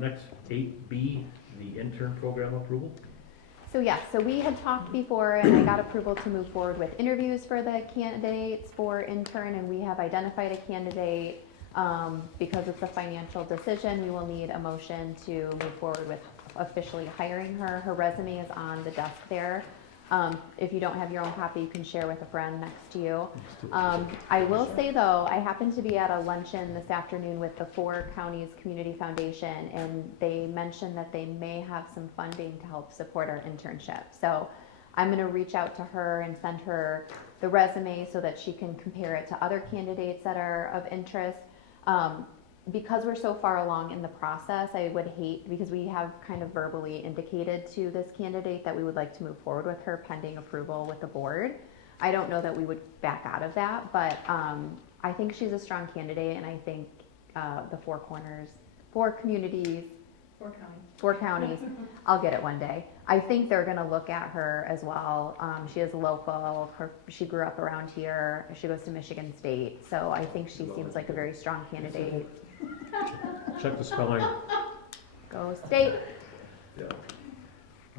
Next, 8B, the intern program approval. So yes, so we had talked before, and I got approval to move forward with interviews for the candidates for intern, and we have identified a candidate. Because it's a financial decision, we will need a motion to move forward with officially hiring her. Her resume is on the desk there. If you don't have your own copy, you can share with a friend next to you. I will say though, I happened to be at a luncheon this afternoon with the Four Counties Community Foundation, and they mentioned that they may have some funding to help support our internship. So I'm gonna reach out to her and send her the resume so that she can compare it to other candidates that are of interest. Because we're so far along in the process, I would hate, because we have kind of verbally indicated to this candidate that we would like to move forward with her pending approval with the board. I don't know that we would back out of that, but I think she's a strong candidate, and I think the Four Counties, I'll get it one day. I think they're going to look at her as well. She is local. She grew up around here. She goes to Michigan State. So I think she seems like a very strong candidate. Check the spelling. Go State. Yeah.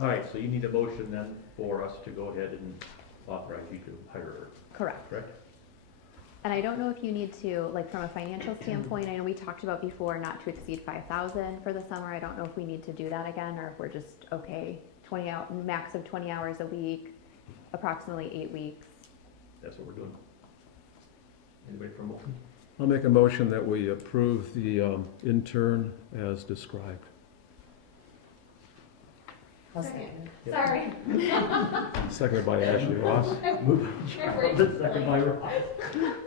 All right, so you need a motion then for us to go ahead and authorize you to hire her, Correct. correct? And I don't know if you need to, like, from a financial standpoint, I know we talked about before not to exceed 5,000 for the summer. I don't know if we need to do that again, or if we're just okay, 20 out, max of 20 hours a week, approximately 8 weeks. That's what we're doing. Anybody for a motion? I'll make a motion that we approve the intern as described. I'll Second. second. Sorry. Seconded by Ashley Ross. Second by Ross.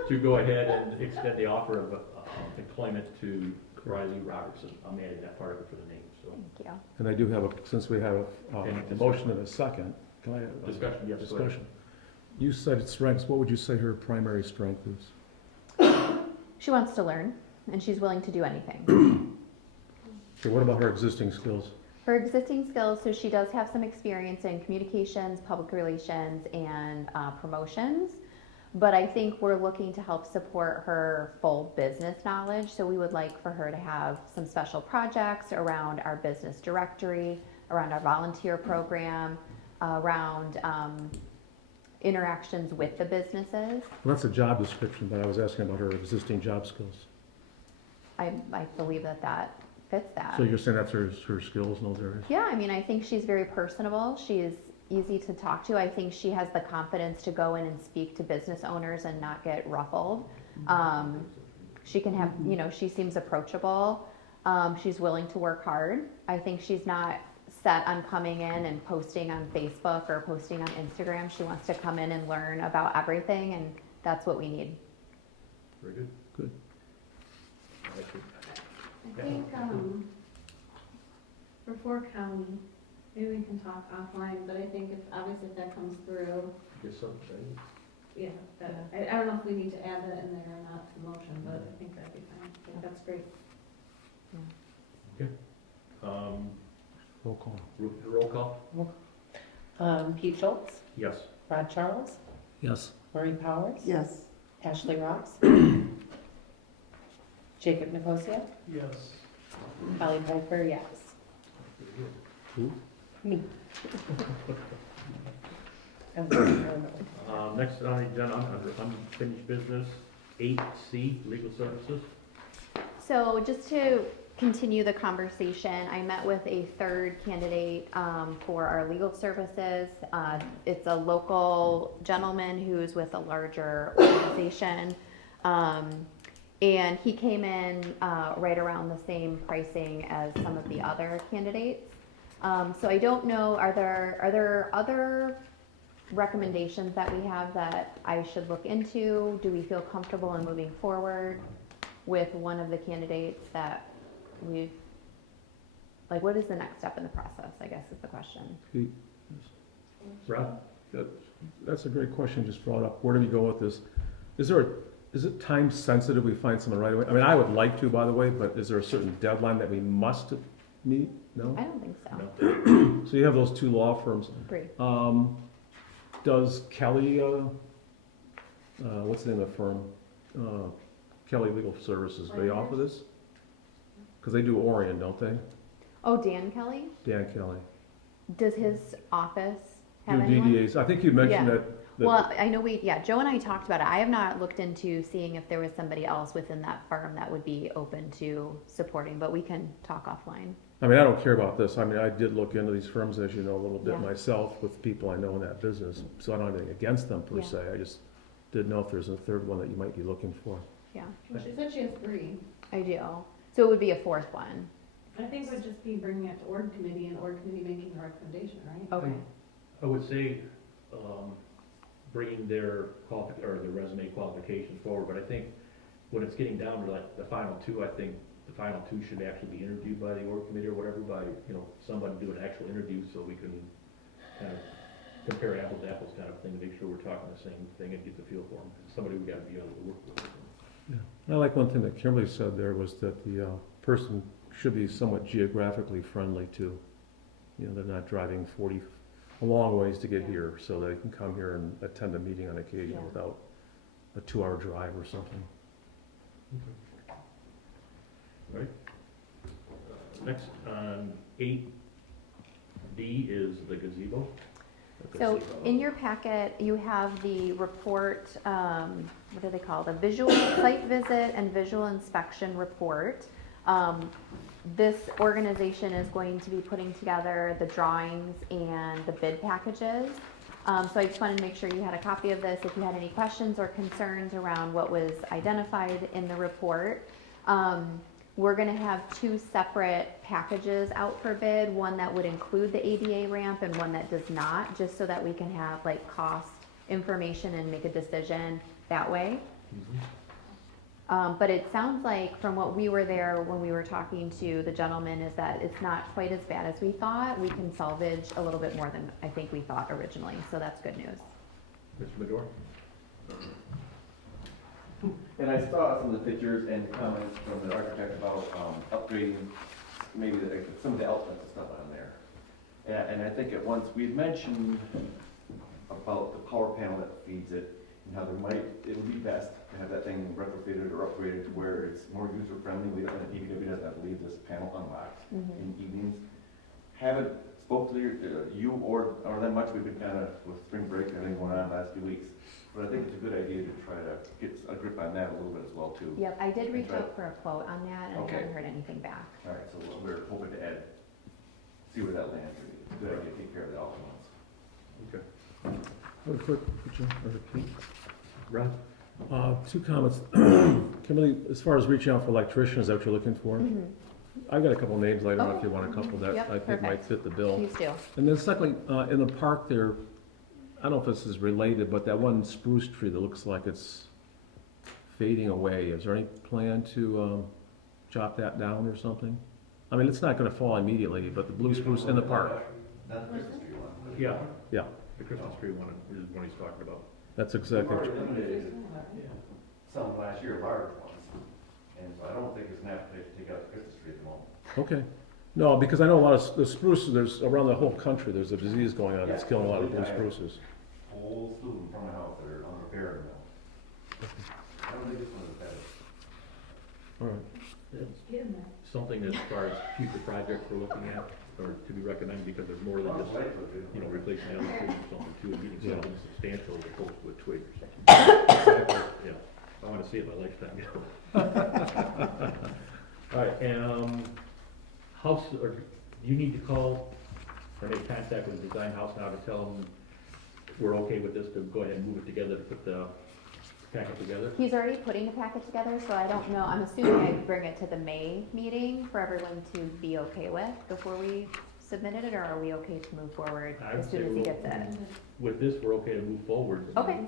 To go ahead and extend the offer of employment to Riley Robertson. I'm adding that part of it for the name, so. Thank you. And I do have since we have Any a motion and a second, can I have a Discussion, yes, go ahead. discussion? You said strengths, what would you say her primary strength is? She wants to learn, and she's willing to do anything. Okay, what about her existing skills? Her existing skills, so she does have some experience in communications, public relations, and promotions. But I think we're looking to help support her full business knowledge. So we would like for her to have some special projects around our business directory, around our volunteer program, around interactions with the businesses. Well, that's a job description, but I was asking about her existing job skills. I believe that fits that. So you're saying that's her skills in those areas? Yeah, I mean, I think she's very personable. She's easy to talk to. I think she has the confidence to go in and speak to business owners and not get ruffled. She can have, you know, she seems approachable. She's willing to work hard. I think she's not set on coming in and posting on Facebook or posting on Instagram. She wants to come in and learn about everything, and that's what we need. Very good. Good. I think, for Fort County, maybe we can talk offline, but I think if that comes through, Get something, yeah, I don't know if we need to add that in there or not to the motion, but I think that'd be fine. I think that's great. Roll call. roll call? Pete Schultz, Yes. Rod Charles, Yes. Marie Powers, Yes. Ashley Ross, Jacob Nicosia, Yes. Holly Piper, yes. Who? Me. Next on the agenda, under unfinished business, 8C, legal services. So just to continue the conversation, I met with a third candidate for our legal services. It's a local gentleman who's with a larger organization. And he came in right around the same pricing as some of the other candidates. So I don't know, are there other recommendations that we have that I should look into? Do we feel comfortable in moving forward with one of the candidates that we've, like, what is the next step in the process, I guess is the question. Rob? That's a great question just brought up. Where do we go with this? Is it time sensitive we find someone right away? I mean, I would like to, by the way, but is there a certain deadline that we must meet? No? I don't think so. No. So you have those two law firms. Agree. Does Kelly, what's the name of the firm? Kelly Legal Services, they offer this? Because they do Orion, don't they? Oh, Dan Kelly? Dan Kelly. Does his office Do have anyone? DDAs. I think you mentioned Yeah. that. Well, I know Joe and I talked about it. I have not looked into seeing if there was somebody else within that firm that would be open to supporting, but we can talk offline. I mean, I don't care about this. I mean, I did look into these firms, as you know, a little bit Yeah. myself with people I know in that business. So I don't have anything against them per Yeah. se. I just didn't know if there's a third one that you might be looking for. Yeah, Well, she said she has 3. I do. So it would be a fourth one. I think it would just be bringing it to org committee and org committee making a recommendation, right? Okay. I would say, bringing their resume qualifications forward, but I think when it's getting down to like the final two, I think the final two should actually be interviewed by the org committee or whatever, by, you know, somebody do an actual interview so we can kind of compare apples to apples kind of thing to make sure we're talking the same thing and get the feel for them. Somebody we gotta be able to work with. I like one thing that Kimberly said there was that the person should be somewhat geographically friendly too. You know, they're not driving a long ways to get here, so they can come here and attend a meeting on occasion Yeah. without a 2-hour drive or something. Right? Next on 8D is the gazebo. So in your packet, you have the report, what do they call, the visual site visit and visual inspection report. This organization is going to be putting together the drawings and the bid packages. So I just wanted to make sure you had a copy of this if you had any questions or concerns around what was identified in the report. We're gonna have two separate packages out for bid, one that would include the ADA ramp and one that does not, just so that we can have like cost information and make a decision that way. But it sounds like from what we were there when we were talking to the gentleman is that it's not quite as bad as we thought. We can salvage a little bit more than I think we thought originally, so that's good news. Mr. Medor? And I saw some of the pictures and comments from the architect about upgrading maybe some of the outlets and stuff on there. And I think at once we had mentioned about the power panel that feeds it and how it would be best to have that thing retrofitted or upgraded to where it's more user friendly. We don't, the DPW does not leave this panel unlocked in evenings. Haven't spoke to you or them much. We've been kind of with spring break and everything going on the last few weeks. But I think it's a good idea to try to get a grip on that a little bit as well too. Yep, I did reach out for a quote on that and I Okay. haven't heard anything back. All right, so we're hoping to see where that lands. Good idea to take care of that all at once. Okay. Real quick, or Pete? Ron? Two comments. Kimberly, as far as reaching out for electricians, is that what you're looking for? I've got a couple names later on if you want a couple that Yep, I think might perfect. fit the bill. Please do. And then secondly, in the park there, I don't know if this is related, but that one spruce tree that looks like it's fading away, is there any plan to chop that down or something? I mean, it's not gonna fall immediately, but the blue spruce in the park, Not the Christmas tree one. Yeah. Yeah. The Christmas tree one is what he's talking about. that's We've exactly, already eliminated some last year, large ones. And so I don't think it's an appetite to take out the Christmas tree at the moment. okay. No, because I know a lot of the spruces, there's, around the whole country, there's a disease going on that's killing a lot of blue spruces. Whole slew in front of my house that are on repair now. I don't think it's one of the better. All right. Something as far as future projects we're looking at, or to be recommended, because there's more than just, replacing the other trees or something too, and getting Yeah. something substantial as opposed to a twig or something. Yeah, I wanna see it my lifetime, All right, house, or do you need to call or make contact with the design house now to tell them we're okay with this, to go ahead and move it together, to put the packet together? He's already putting the packet together, so I don't know, I'm assuming I'd bring it to the May meeting for everyone to be okay with before we submitted it, or are we okay to move forward I would as soon say as he we'll- gets it? With this, we're okay to move forward. Okay,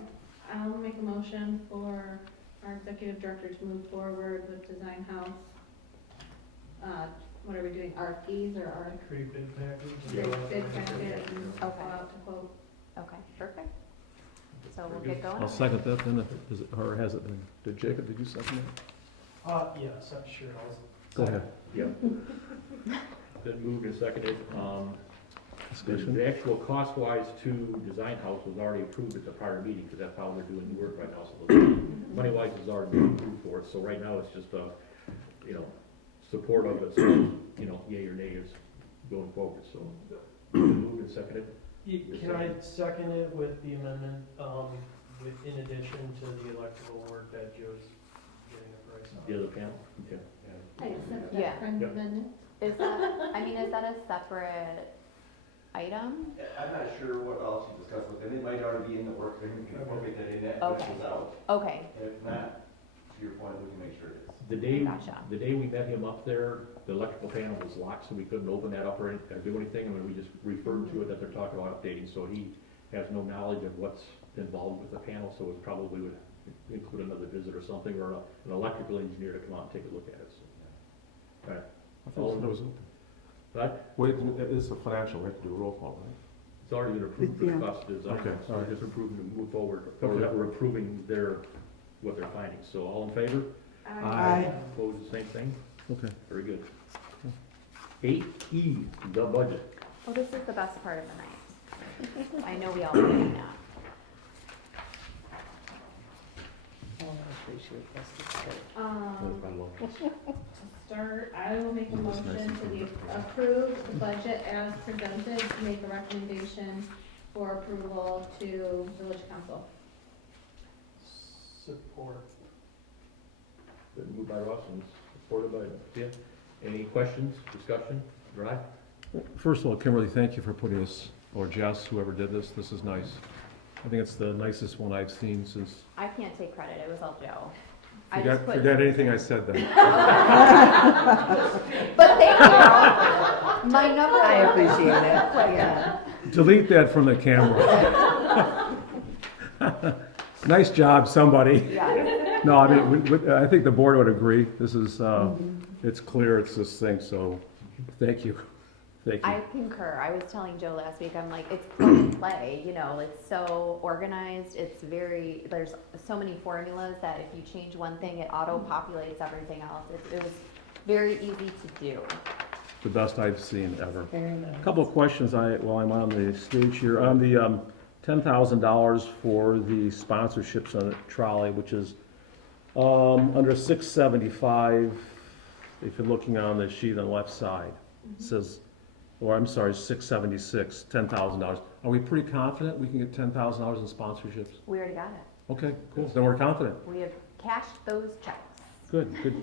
I'll make a motion for our executive director to move forward with Design House. What are we doing, RFPs or Create bid package. Yeah. bid packet and go Okay. out to quote? okay, perfect. So we'll Very get going. I'll second that then, is it, or has it been, did Jacob, did you second that? Yes, I'm sure, Go ahead. Yeah. Then moved and seconded, Discussion? the actual cost-wise to Design House was already approved at the prior meeting, because that's how they're doing the work right now, so the money-wise is already been approved for it, so right now it's just support of it, so, yay or nay is going forward, so. Moved and seconded, Can I second it with the amendment, in addition to the electrical work that Joe's getting a price on? the other panel, okay. I accept Yeah. that friend Yep. amendment. Is that, is that a separate item? I'm not sure what else you discussed with them. It might already be in the work, and we can incorporate that in that, when it Okay. goes out. Okay, If not, to your point, we can make sure it is. Gotcha. The day we met him up there, the electrical panel was locked, so we couldn't open that up or do anything, and we just referred to it that they're talking about updating, so he has no knowledge of what's involved with the panel, so it probably would include another visit or something, or an electrical engineer to come out and take a look at it, so. All right, I thought it was open. but Wait, it is a financial, we have to do a roll call, right? it's already been approved for the cost of design, Okay, so all we're right. just approving to move forward, or Okay. that we're approving what they're finding, so all in favor? Aye. Opposed, the same thing? Okay. Very good. 8E, the budget. Well, this is the best part of the night. I know we all know that. Oh, I appreciate this, it's good. To start, I will make a motion to approve the budget as presented, to make a recommendation for approval to village council. Support. Been moved by Ross and supported by Cynthia. Any questions, discussion, Drive? First of all, Kimberly, thank you for putting this, or Jess, whoever did this. This is nice. I think it's the nicest one I've seen since. I can't take credit, it was all Joe. I just put. Forget anything I said then. But thank you. My number. I appreciate it, yeah. Delete that from the camera. Nice job, somebody. Yeah. No, I mean, I think the board would agree. This is, it's clear, it's this thing, so thank you. Thank you. I concur. I was telling Joe last week, I'm like, it's plug and play, you know, it's so organized, it's very, there's so many formulas that if you change one thing, it auto-populates everything else. It was very easy to do. The best I've seen ever. Very nice. A couple of questions while I'm on the stage here. On the $10,000 for the sponsorships on the trolley, which is under 675, if you're looking on the sheet on the left side, it says, or I'm sorry, 676, $10,000. Are we pretty confident we can get $10,000 in sponsorships? We already got it. Okay, cool. Then we're confident. We have cashed those checks. Good, good.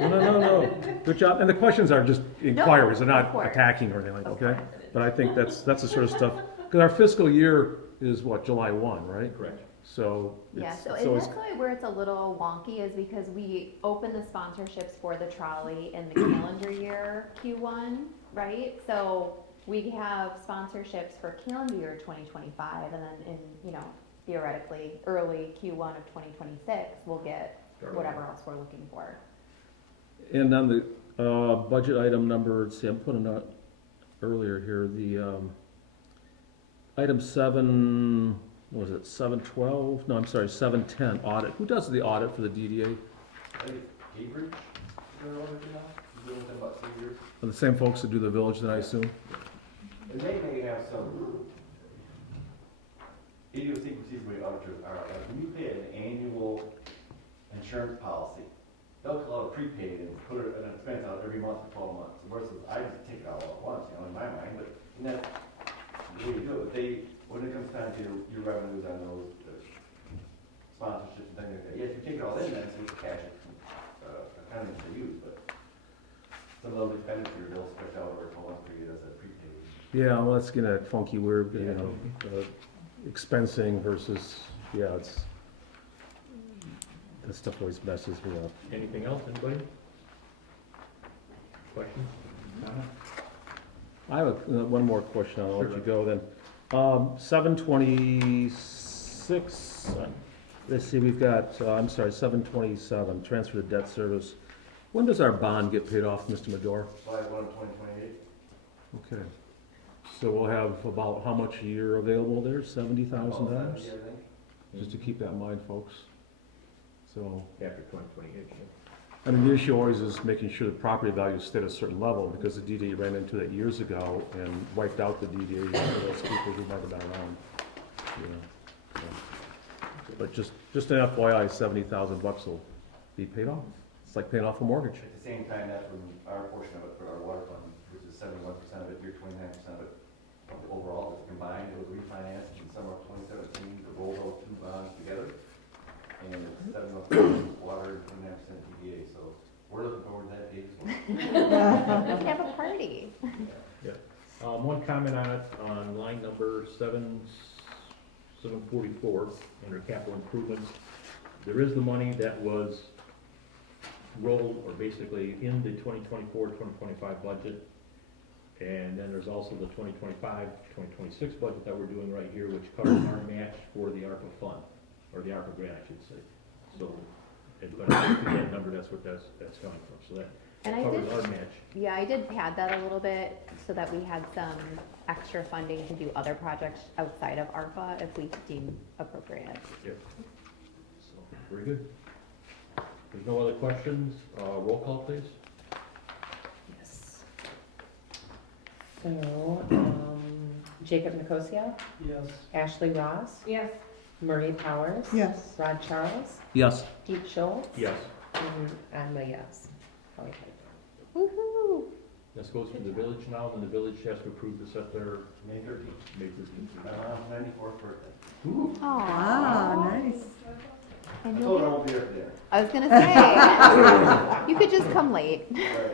No. Good job. And the questions are just inquiries. They're of not course. attacking or anything like that, Of okay? course. But I think that's the sort of stuff, because our fiscal year is what, July 1, right? Correct. So Yeah, it's, so it's and always, that's why where it's a little wonky is because we open the sponsorships for the trolley in the calendar year Q1, right? So we have sponsorships for calendar year 2025, and then in, you know, theoretically, early Q1 of 2026, we'll get whatever else we're looking for. and on the budget item number, let's see, I'm putting out earlier here, the item 7, what was it, 712? No, I'm sorry, 710, audit. Who does the audit for the DDA? I think Cambridge, is there one or two now? You've been with them about 6 years? Are the same folks that do the village then, I assume? And they may have some idiosyncrasies the way auditors are. Like when you pay an annual insurance policy, they'll call it prepaid and put it an expense out every month for 12 months. Versus I just take it out all at once, you know, in my mind, but that's the way you do it. When it comes time to your revenues on those sponsorships and things like that, yes, you take it all in, then it's just cash accounting to use, but some of those expenditures, they'll stretch out over a 12-month period as a prepaid. Yeah, well, that's getting that funky word, you know, expensing versus, yeah, it's, that stuff always messes me up. Anything else, anybody? Questions? I have one more question, I'll let Sure. you go then. 726, let's see, we've got, I'm sorry, 727, transfer to debt service. When does our bond get paid off, Mr. Medor? July 1 of 2028. Okay. So we'll have about how much a year available there? $70,000? I think. Just to keep that in mind, folks. So, After 2028, I mean, the issue always is making sure the property values stay at a certain level, because the DDA ran into that years ago and wiped out the DDA for those people who might have been around. You know, so. But just an FYI, $70,000 will be paid off. It's like paying off a mortgage. At the same time, that's when our portion of it for our water fund, which is 71% of it, you're 29% of it. Overall, it's combined, it was refinanced in summer of 2017 to roll those two bonds together. And it's 71% water and 29% DDA, so we're looking forward to that day as well. We can have a party. One comment on it, on line number 744, under capital improvements. There is the money that was rolled, or basically in the 2024-2025 budget. And then there's also the 2025-2026 budget that we're doing right here, which covers our match for the ARPA fund, or the ARPA grant, I should say. So, but I think that number, that's what that's coming from, so that And I covers did, our match. yeah, I did pad that a little bit so that we had some extra funding to do other projects outside of ARPA if we deem appropriate. Yep. So, very good. There's no other questions, roll call please. Yes. So, Jacob Nicosia, Yes. Ashley Ross, Yes. Marie Powers. Yes. Rod Charles, Yes. Deep Schultz. Yes. And I'm a yes. Okay. Woohoo! This goes to the village now, and the village has to approve to set their May 13th, May 13th. my mom's 94th birthday. Wow, nice. And I you'll told her I be, won't be here for dinner. I was gonna say, you could just come late. Right.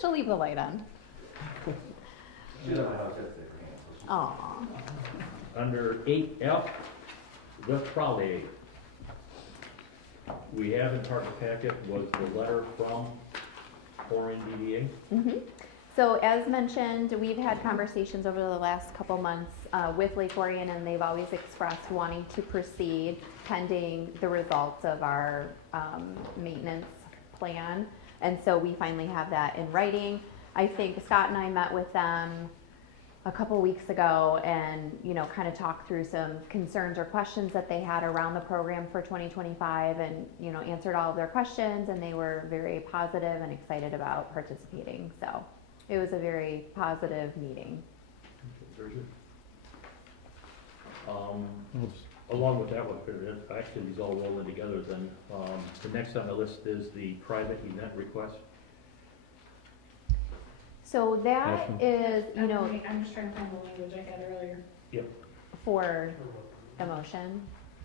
She'll leave the light on. She was at my house yesterday for dinner. Aw. Under 8F, the trolley. We have in part of the packet was the letter from Orion DDA. So as mentioned, we've had conversations over the last couple months with Lake Orion, and they've always expressed wanting to proceed pending the results of our maintenance plan. And so we finally have that in writing. I think Scott and I met with them a couple weeks ago and, you know, kind of talked through some concerns or questions that they had around the program for 2025 and, you know, answered all of their questions, and they were very positive and excited about participating. So it was a very positive meeting. Very good. Along with that one, actually these all roll in together then. The next on the list is the private event request. So that Awesome. is, you know, I'm just trying to find the language I had earlier. for emotion.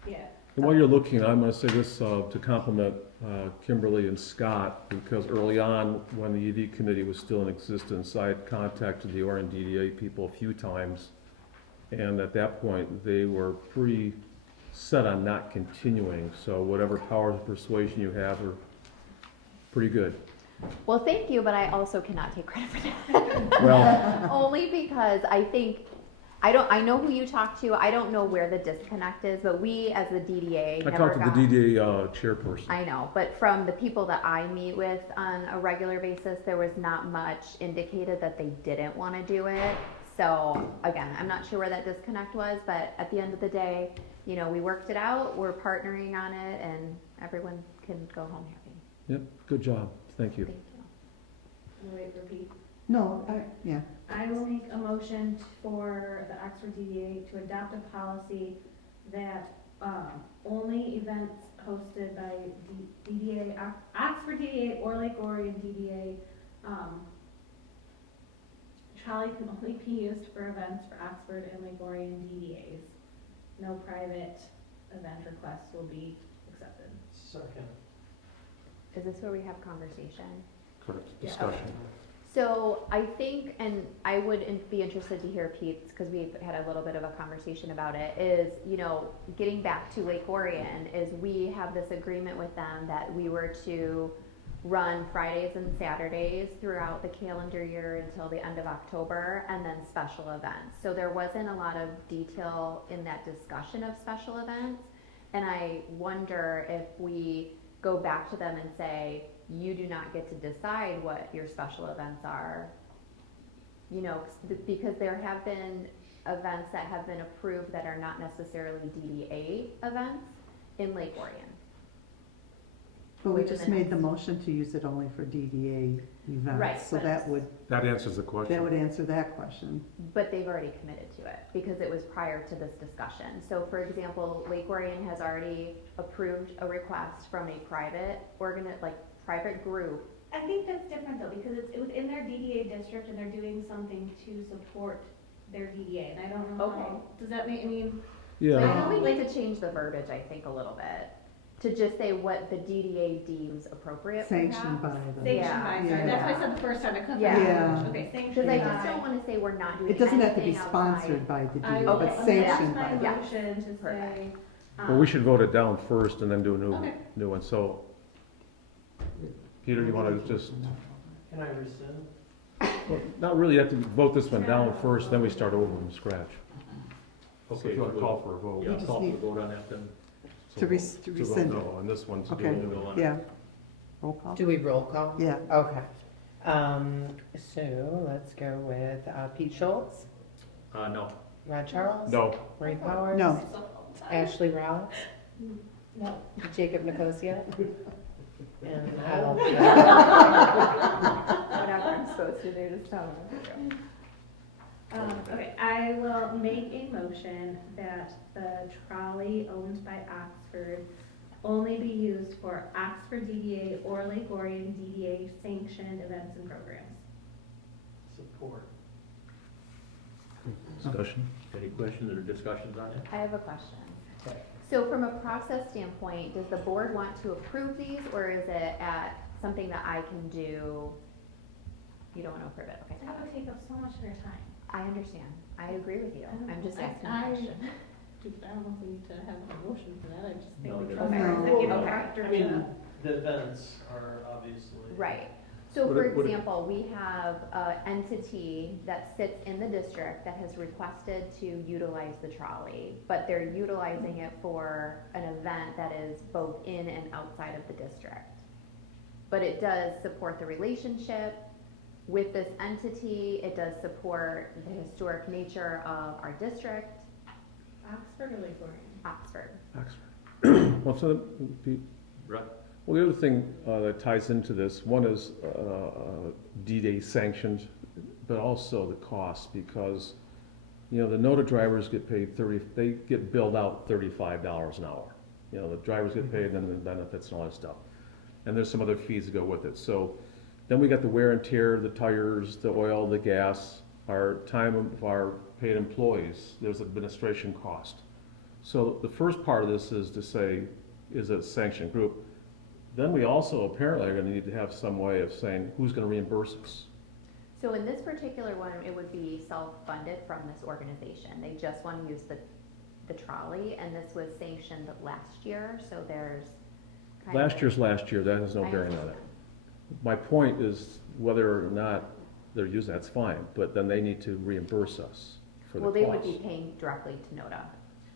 Yeah. And while you're looking, I'm going to say this to compliment Kimberly and Scott, because early on, when the EV committee was still in existence, I had contacted the Orion DDA people a few times, and at that point, they were pretty set on not continuing, so whatever powers of persuasion you have are pretty good. Well, thank you, but I also cannot take credit for that. Well, Only because I think, I know who you talked to, I don't know where the disconnect is, but we as the DDA I never talked to got. the DDA chairperson. I know, but from the people that I meet with on a regular basis, there was not much indicated that they didn't want to do it. So again, I'm not sure where that disconnect was, but at the end of the day, you know, we worked it out, we're partnering on it, and everyone can go home happy. Yep, good job, thank you. Thank you. I'll wait for Pete. No, yeah. I will make a motion for the Oxford DDA to adopt a policy that only events hosted by DDA, Oxford DDA or Lake Orion DDA, trolley can only be used for events for Oxford and Lake Orion DDAs. No private event requests will be accepted. Second. Is this where we have conversation? Correct, Yeah. discussion. So I think, and I would be interested to hear Pete's, because we've had a little bit of a conversation about it, is, you know, getting back to Lake Orion, is we have this agreement with them that we were to run Fridays and Saturdays throughout the calendar year until the end of October, and then special events. So there wasn't a lot of detail in that discussion of special events, and I wonder if we go back to them and say, you do not get to decide what your special events are, you know, because there have been events that have been approved that are not necessarily DDA events in Lake Orion. But we Within just the made the next- motion to use it only for DDA events. Right, So but that would That answers the question. answer that question. But they've already committed to it because it was prior to this discussion. So for example, Lake Orion has already approved a request from a private private group. I think that's different though, because it's within their DDA district and they're doing something to support their DDA, and I don't know Okay. how, does that make, I mean, So Yeah, I know we need to change the verbiage, I think, a little bit, to just say what the DDA deems appropriate Sanctioned perhaps. by the. sanctioned Yeah. by, sorry, that's what I said the first time, I couldn't remember. Yeah. Okay, Because sanctioned I by. just don't wanna say we're not doing It doesn't have to be anything outside. sponsored by the I DDA, will but amend sanctioned my by. Yeah. motion to say, Perfect. well, we should vote it down first and then do a Okay. new one, so. Peter, you wanna just, Can I rescind? well, not really, you have to vote this one down first, then we start over from scratch. So Okay, if you wanna so call for a vote. Yeah, just call for need- the vote on that then. So To vote- res- to vote rescind it. no, and this one to do Okay. a We'll new go one. on. Yeah. Roll call? Do we roll call? Yeah. Okay. So let's go with Pete Schultz, No. Rod Charles. No, Marie Powers. No. Ashley Rowell. no. Jacob Nicosia. And Whatever I'm supposed to do, just tell me. Okay, I will make a motion that the trolley owned by Oxford only be used for Oxford DDA or Lake Orion DDA sanctioned events and programs. support. Discussion? Any questions or discussions on it? I have a question. Okay. So from a process standpoint, does the board want to approve these, or is it at something that I can do? You don't want to approve it, okay. That would take up so much of your time. I understand. I agree with you. I'm just asking a I question. don't know if we need to have a motion for that, I just think No, we it trust doesn't. our No. executive Okay. director I mean, to. the events are obviously. Right. So Would for it- would it- example, we have an entity that sits in the district that has requested to utilize the trolley, but they're utilizing it for an event that is both in and outside of the district. But it does support the relationship with this entity, it does support the historic nature of our district, Oxford or Lake Orion? Oxford. Oxford. Well, so the, Right. well, the other thing that ties into this, one is D-Day sanctioned, but also the cost, because, you know, the NOTA drivers get paid they get billed out $35 an hour. You know, the drivers get paid, and then the benefits and all that stuff. And there's some other fees that go with it. So then we got the wear and tear, the tires, the oil, the gas, our time of our paid employees, there's administration cost. So the first part of this is to say, is it a sanctioned group? Then we also apparently are gonna need to have some way of saying, who's gonna reimburse us? So in this particular one, it would be self-funded from this organization. They just want to use the trolley, and this was sanctioned last year, so there's kind of. Last year's last year, that has no I bearing on it. understand. My point is whether or not they're using that's fine, but then they need to reimburse us for the Well, cost. they would be paying directly to NOTA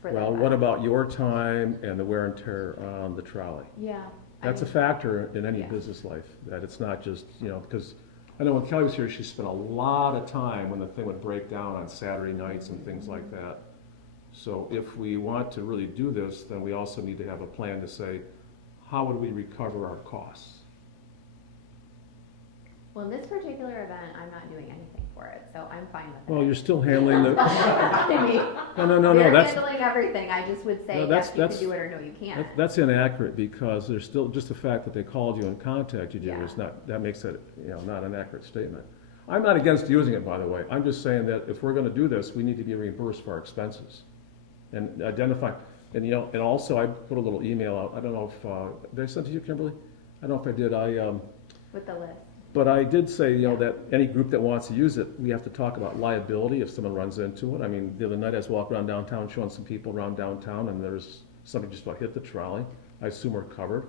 for that. Well, what about your time and the wear and tear on the trolley? Yeah. I That's a mean, factor in any Yeah. business life, that it's not just, you know, because I know when Kelly was here, she spent a lot of time when the thing would break down on Saturday nights and things like that. So if we want to really do this, then we also need to have a plan to say, how would we recover our costs? Well, in this particular event, I'm not doing anything for it, so I'm fine with it. Well, you're still handling the, I mean, no, they're that's, handling everything. I just would No, say, that's- yes, you can that's- do it, or no, you can't. that's inaccurate, because there's still, just the fact that they called you and contacted you Yeah. is not, that makes it, you know, not an accurate statement. I'm not against using it, by the way. I'm just saying that if we're gonna do this, we need to be reimbursed for our expenses. And identify, and you know, and also I put a little email out, I don't know if, did I send it to you, Kimberly? I don't know if I did, With the list. but I did say, you know, that any group that wants to use it, we have to talk about liability if someone runs into it. I mean, the other night I was walking around downtown showing some people around downtown, and there's somebody just about hit the trolley. I assume we're covered.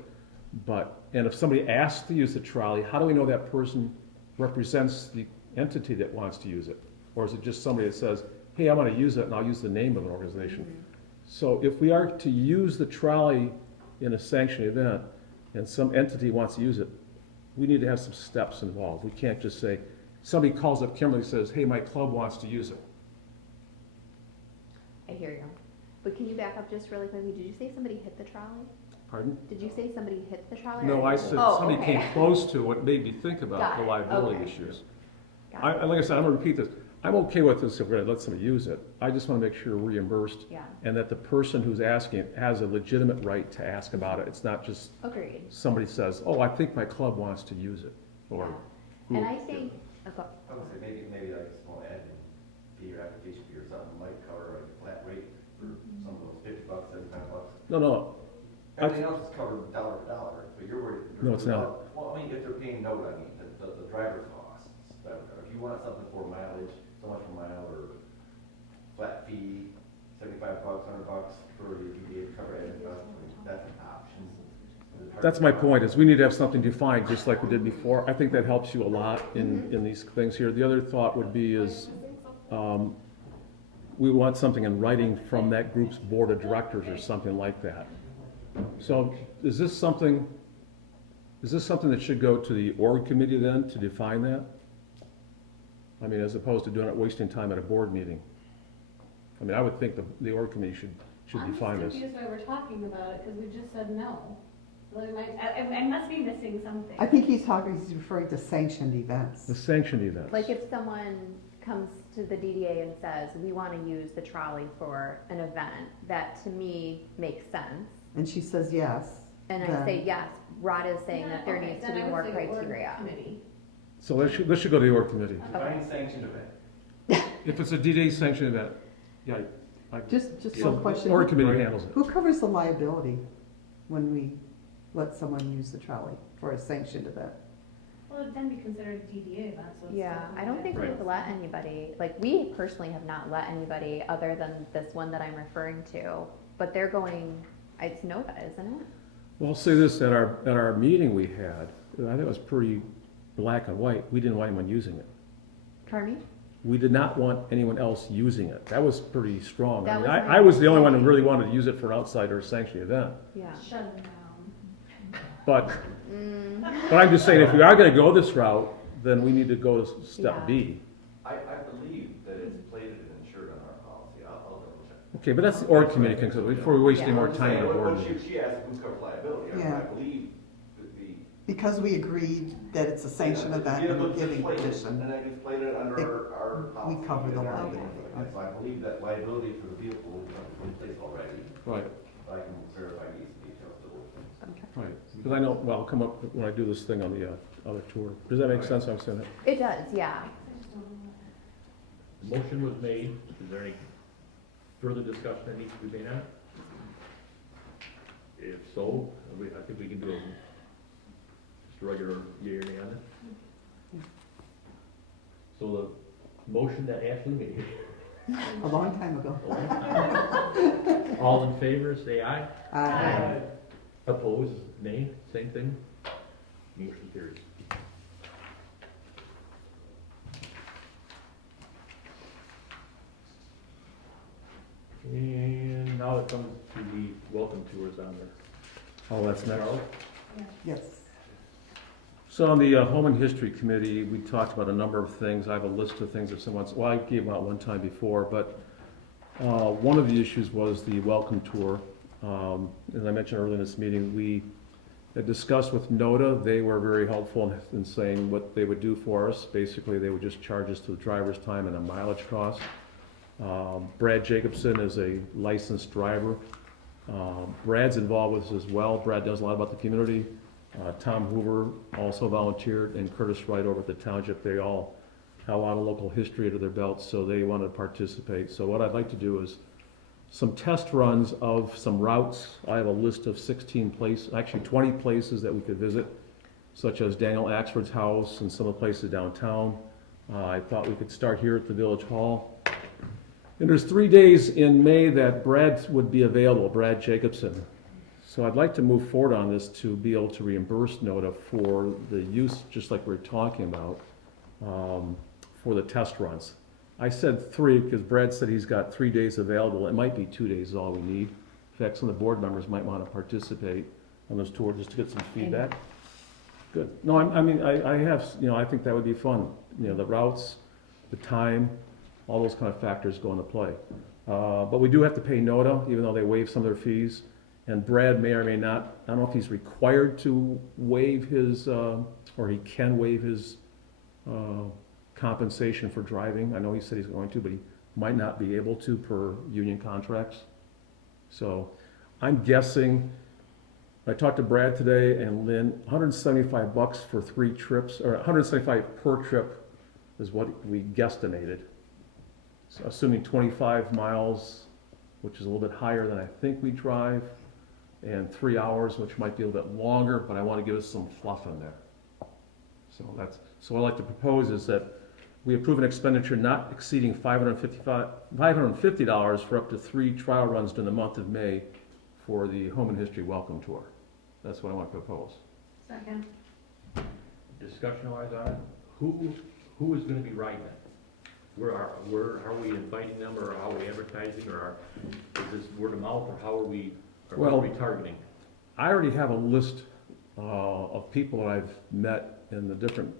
But, and if somebody asks to use the trolley, how do we know that person represents the entity that wants to use it? Or is it just somebody that says, hey, I'm gonna use it, and I'll use the name of an organization? So if we are to use the trolley in a sanctioned event, and some entity wants to use it, we need to have some steps involved. We can't just say, somebody calls up Kimberly and says, hey, my club wants to use it. I hear you. But can you back up just really quickly? Did you say somebody hit the trolley? Pardon? Did you say somebody hit the trolley? No, or- I said Oh, somebody okay. came close to what made me think about Got the it. liability Okay. issues. Got it. Like I said, I'm gonna repeat this. I'm okay with this if we're gonna let somebody use it. I just wanna make sure we're reimbursed, Yeah, and that the person who's asking it has a legitimate right to ask about it. It's not just agreed. somebody says, oh, I think my club wants to use it, or. Yeah. And who- I think, okay, I would say maybe like a small admin fee or application fee or something might cover like a flat rate for some of those $50, $75. No, no, Everything else is covered dollar for dollar, but you're worried. No, it's not. Well, I mean, if they're paying note, I mean, the driver costs, if you want something for mileage, so much per mile, or flat fee, $75, $100 for your DDA to cover everything, that's an option. that's my point, is we need to have something defined, just like we did before. I think that helps you a lot in these things here. The other thought would be is, we want something in writing from that group's board of directors or something like that. So is this something that should go to the org committee then, to define that? I mean, as opposed to doing it, wasting time at a board meeting. I mean, I would think the org committee should define I'm this. just confused why we're talking about it, because we just said no. Like, I must be missing something. I think he's referring to sanctioned The events. sanctioned events. like if someone comes to the DDA and says, we want to use the trolley for an event, that to me makes sense. And she says yes. And I Then- say, yes, Rod is saying that there Okay, needs to then be I would more say org criteria. committee. So this should go to the org committee. Define sanctioned event. If it's a DDA sanctioned event, yeah, Just so one question. org committee handles it. Who covers the liability when we let someone use the trolley for a sanctioned event? Well, it'd then be considered a DDA event, so it's. Yeah, I don't think Right. we've let anybody, like, we personally have not let anybody other than this one that I'm referring to, but they're going, it's NOVA, isn't it? Well, I'll say this, at our meeting we had, I think it was pretty black and white, we didn't want anyone using it. Pardon me? We did not want anyone else using it. That was pretty strong. I That mean, was my I was the only one who point. really wanted to use it for an outside or sanctioned event. Yeah. Shut them down. But Mm, I'm just saying, if we are gonna go this route, then we need to go to step Yeah. B. I believe that it's plated and insured on our policy. I'll double check. Okay, but that's the org committee thing, so before we waste any Yeah. more time in the board Well, meeting. she asked who covers liability. Yeah. I believe that the. Because we agreed that it's a sanctioned event and we're giving permission. And I just played it under It- our policy. we cover the and our liability. policy. So I believe that liability for the vehicle is in place already. Right, I can verify these details. right. Because I know, well, I'll come up when I do this thing on the other tour. Does that make sense? I'm saying that? it does, yeah. The motion was made. Is there any further discussion that needs to be made on it? If so, I think we can do just a regular yea or nay on it. So the motion that Ashley made, A long time ago. all in favor, say aye. Aye. Opposed, nay, same thing. Motion carries. And now it comes to the welcome tours on there. Oh, that's next. Charles? Yes. So on the Home and History Committee, we talked about a number of things. I have a list of things if someone's, well, I gave them out one time before, but one of the issues was the welcome tour. As I mentioned earlier in this meeting, we had discussed with NODA. They were very helpful in saying what they would do for us. Basically, they would just charge us to the driver's time and a mileage cost. Brad Jacobson is a licensed driver. Brad's involved with us as well. Brad knows a lot about the community. Tom Hoover also volunteered, and Curtis Wright over at the township. They all have a lot of local history under their belts, so they want to participate. So what I'd like to do is some test runs of some routes. I have a list of 16 places, actually 20 places that we could visit, such as Daniel Axford's house and some of the places downtown. I thought we could start here at the Village Hall. And there's 3 days in May that Brad would be available, Brad Jacobson. So I'd like to move forward on this to be able to reimburse NODA for the use, just like we we're talking about, for the test runs. I said 3 because Brad said he's got 3 days available. It might be 2 days is all we need. In fact, some of the board members might want to participate on those tours just to get some feedback. Good. No, I have, I think that would be fun. The routes, the time, all those kind of factors go into play. But we do have to pay NODA, even though they waive some of their fees. And Brad may or may not, I don't know if he's required to waive his, or he can waive his compensation for driving. I know he said he's going to, but he might not be able to per union contracts. So I'm guessing, I talked to Brad today and Lynn, $175 for 3 trips, or $175 per trip is what we guesstimated. So assuming 25 miles, which is a little bit higher than I think we drive, and 3 hours, which might be a little bit longer, but I want to give us some fluff in there. So what I'd like to propose is that we approve an expenditure not exceeding $550 for up to 3 trial runs during the month of May for the Home and History Welcome Tour. That's what I want to propose. Second. Discussion wise on it, who is gonna be riding it? Where are we inviting them, or how are we advertising, or is this word of mouth, or how are we targeting? I already have a list of people that I've met in the different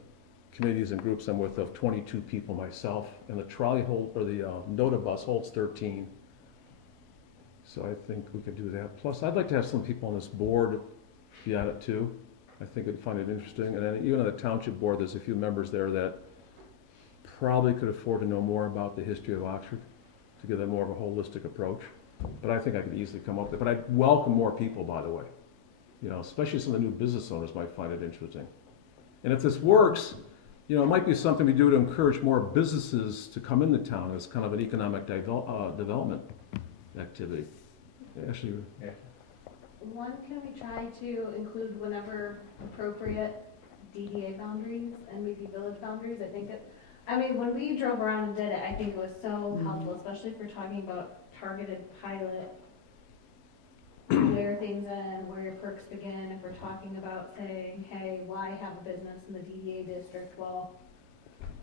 committees and groups I'm with, of 22 people myself, and the trolley the NODA bus holds 13. So I think we could do that. Plus, I'd like to have some people on this board be on it too. I think they'd find it interesting. And then even on the township board, there's a few members there that probably could afford to know more about the history of Oxford, to give them more of a holistic approach. But I think I could easily come up with it. But I'd welcome more people, by the way. Especially some of the new business owners might find it interesting. And if this works, You know, it might be something we do to encourage more businesses to come into town as kind of an economic development activity. Actually, One, can we try to include whenever appropriate DDA boundaries and maybe village boundaries? I think when we drove around and did it, I think it was so helpful, especially if we're talking about targeted pilot, where things end, where your perks begin. If we're talking about saying, hey, why have a business in the DDA district? Well,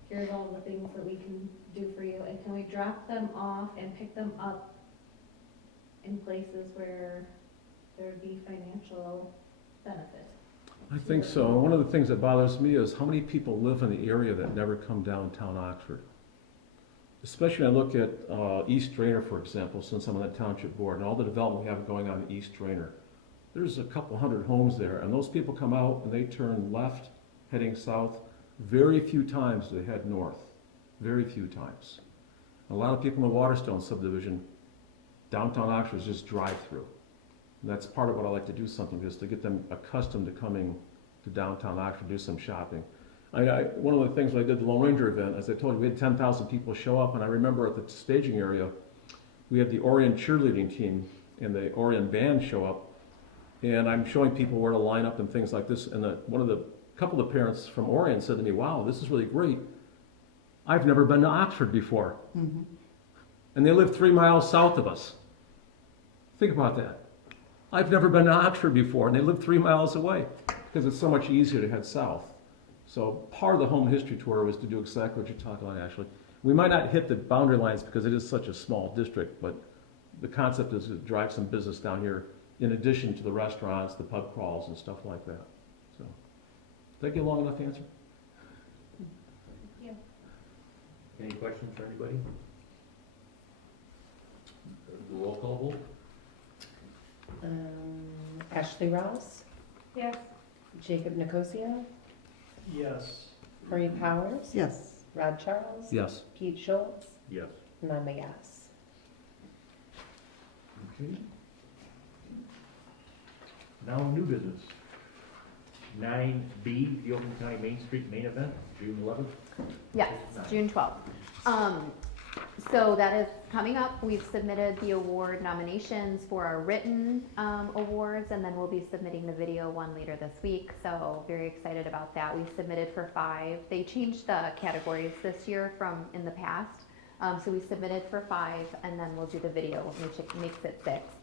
here's all the things that we can do for you. And can we drop them off and pick them up in places where there'd be financial benefit? I think so. One of the things that bothers me is how many people live in the area that never come downtown Oxford. Especially when I look at East Drainer, for example, since I'm on the township board, and all the development we have going on in East Drainer. There's a couple hundred homes there, and those people come out and they turn left, heading south. Very few times do they head north. Very few times. A lot of people in the Waterstone subdivision, downtown Oxford is just drive-through. And that's part of what I like to do something, is to get them accustomed to coming to downtown Oxford, do some shopping. One of the things when I did the Lone Ranger event, as I told you, we had 10,000 people show up, and I remember at the staging area, we had the Orion cheerleading team and the Orion band show up, and I'm showing people where to line up and things like this, and couple of parents from Orion said to me, wow, this is really great. I've never been to Oxford before. Mhm. And they live 3 miles south of us. Think about that. I've never been to Oxford before, and they live 3 miles away, because it's so much easier to head south. So part of the home history tour was to do exactly what you're talking about, Ashley. We might not hit the boundary lines because it is such a small district, but the concept is to drive some business down here in addition to the restaurants, the pub crawls, and stuff like that. So, did I get a long enough answer? Any questions for anybody? Roll call vote? Ashley Rouse, Yes. Jacob Nicosia, Yes. Marie Powers, Yes. Rod Charles, Yes. Pete Schultz, Yes. and I'm a yes. Okay. Now, new business. 9B, the Oakland County Main Street main event, June 11th. Yes, June 12th. So that is coming up. We've submitted the award nominations for our written awards, and then we'll be submitting the video one later this week. So very excited about that. We submitted for 5. They changed the categories this year from in the past. So we submitted for 5, and then we'll do the video, which makes it 6.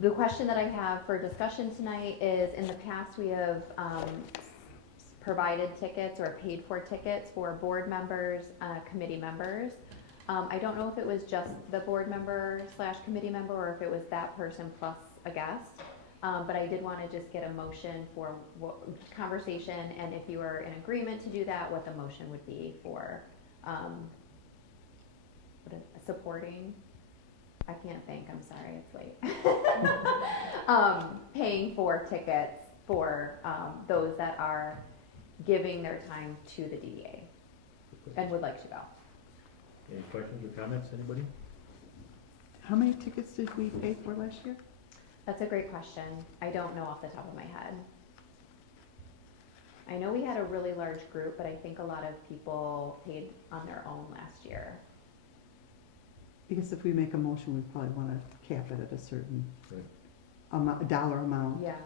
The question that I have for discussion tonight is, in the past, we have provided tickets or paid for tickets for board members, committee members. I don't know if it was just the board member / committee member, or if it was that person plus a guest. But I did want to just get a motion for conversation, and if you are in agreement to do that, what the motion would be for supporting. I can't think, I'm sorry, it's late. Paying for tickets for those that are giving their time to the DDA and would like to go. Any questions or comments, anybody? How many tickets did we pay for last year? That's a great question. I don't know off the top of my head. I know we had a really large group, but I think a lot of people paid on their own last year. Because if we make a motion, we probably want to cap it at a certain Right. amount, dollar amount. Yeah.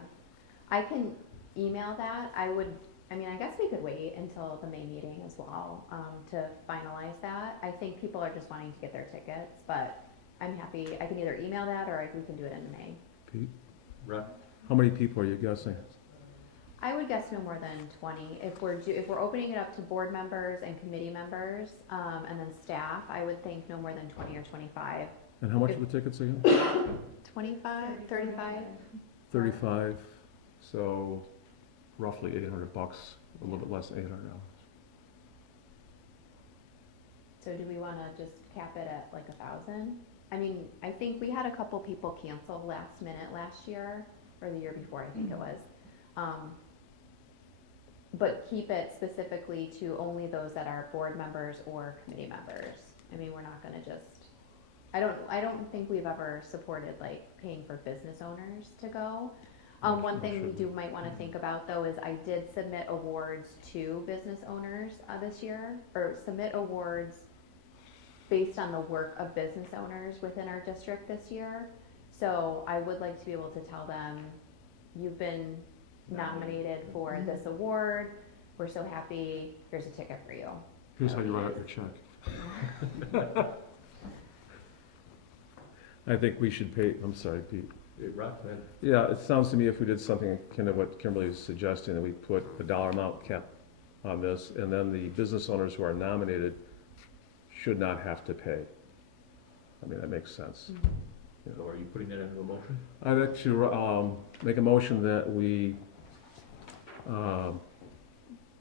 I can email that. I guess we could wait until the May meeting as well to finalize that. I think people are just wanting to get their tickets, but I'm happy. I can either email that or we can do it in May. Pete, Right. how many people are you guessing? I would guess no more than 20. If we're opening it up to board members and committee members and then staff, I would think no more than 20 or 25. And how much are the tickets again? 25, 35? 35, so roughly $800, a little bit less than $800. So do we want to just cap it at like 1,000? I mean, I think we had a couple people cancel last minute last year, or the year before, I think it was. But keep it specifically to only those that are board members or committee members. I mean, we're not gonna just, I don't think we've ever supported like paying for business owners to go. One thing we might wanna think about though is I did submit awards to business owners, this year, or submit awards based on the work of business owners within our district this year. So I would like to be able to tell them, you've been nominated for this award, we're so happy, here's a ticket for you. Here's how you write out your check. I think we should pay, I'm sorry, Pete. Rob, go ahead. Yeah, it sounds to me if we did something kind of what Kimberly is suggesting, that we put a dollar amount cap on this, and then the business owners who are nominated should not have to pay. I mean, that makes sense. So are you putting that into a motion? I'd like to make a motion that we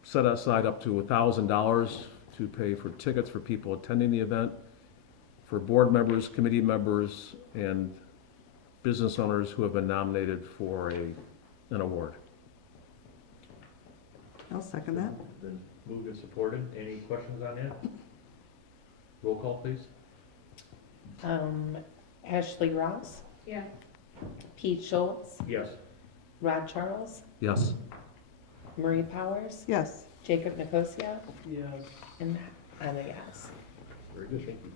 set aside up to $1,000 to pay for tickets for people attending the event, for board members, committee members, and business owners who have been nominated for an award. I'll second that. Been moved and supported. Any questions on that? Roll call, please. Ashley Rouse, Yeah. Pete Schultz, Yes. Rod Charles, Yes. Marie Powers, Yes. Jacob Nicosia, Yes. and I'm a yes. Very good, thank you.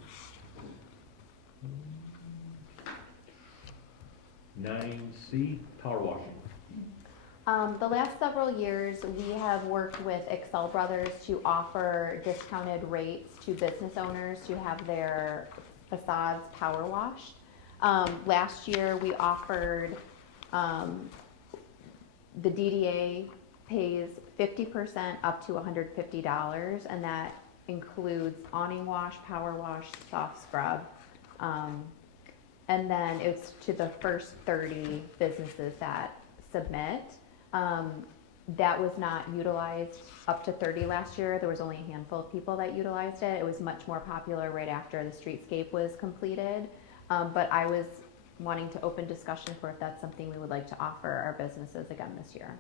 9C, power washing. The last several years, we have worked with Excel Brothers to offer discounted rates to business owners to have their facades power washed. Last year, we offered, the DDA pays 50% up to $150, and that includes awning wash, power wash, soft scrub. And then it's to the first 30 businesses that submit. That was not utilized up to 30 last year. There was only a handful of people that utilized it. It was much more popular right after the streetscape was completed. But I was wanting to open discussion for if that's something we would like to offer our businesses again this year.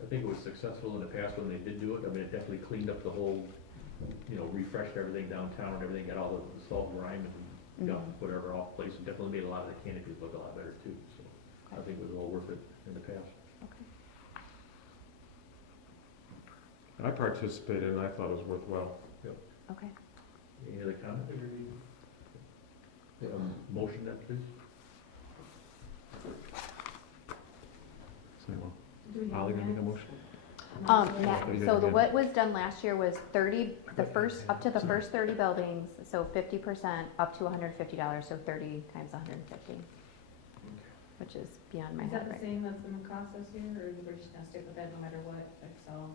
I think it was successful in the past when they did do it. I mean, it definitely cleaned up the whole, refreshed everything downtown and everything, got all the salt and grime and got whatever off place, and definitely made a lot of the canopies look a lot better too, so I think it was well worth it in the past. I participated and I thought it was worthwhile. Okay. Any other comment? Motion then, please? Do we have Holly, gonna make a minutes? motion? Yeah, so what was done last year was 30, up to the first 30 buildings, so 50% up to $150, so 30 times 150, which is beyond my Is head that the right. same that's been across this year, or we're just gonna stick with that no matter what, Excel?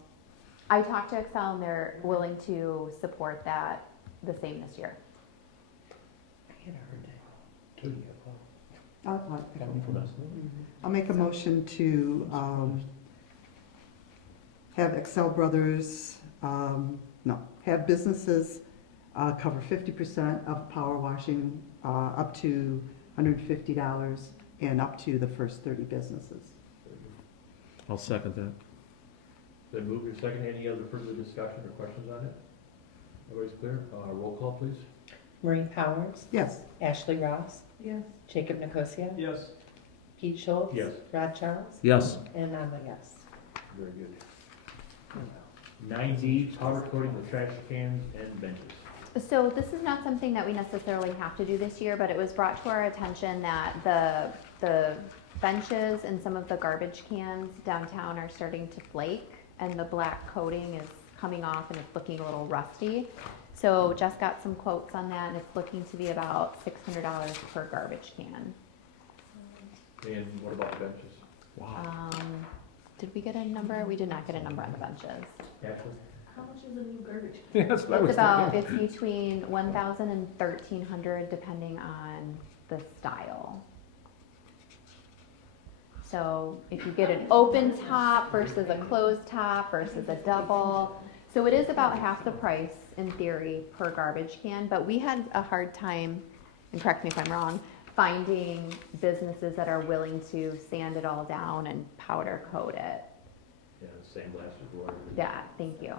I talked to Excel and they're willing to support that the same this year. I had heard that 2 years ago. I'll make a motion to have Excel Brothers, have businesses cover 50% of power washing up to $150 and up to the first 30 businesses. I'll second that. Then move your second. Any other further discussion or questions on it? Everybody's clear? Roll call, please. Marie Powers, Yes. Ashley Rouse, Yes. Jacob Nicosia, Yes. Pete Schultz, Yes. Rod Charles, Yes. and I'm a yes. Very good. 9D, powder coating the trash cans and benches. So this is not something that we necessarily have to do this year, but it was brought to our attention that the benches and some of the garbage cans downtown are starting to flake, and the black coating is coming off and it's looking a little rusty. So Jess got some quotes on that, and it's looking to be about $600 per garbage can. And what about the benches? Wow. Did we get a number? We did not get a number on the benches. Ashley? How much is a new garbage? Yeah, that's what I was It's about, thinking. it's between 1,000 and 1,300 depending on the style. So if you get an open top versus a closed top versus a double. So it is about half the price in theory per garbage can, but we had a hard time, and correct me if I'm wrong, finding businesses that are willing to sand it all down and powder coat it. Yeah, the same last as water. Yeah, thank you.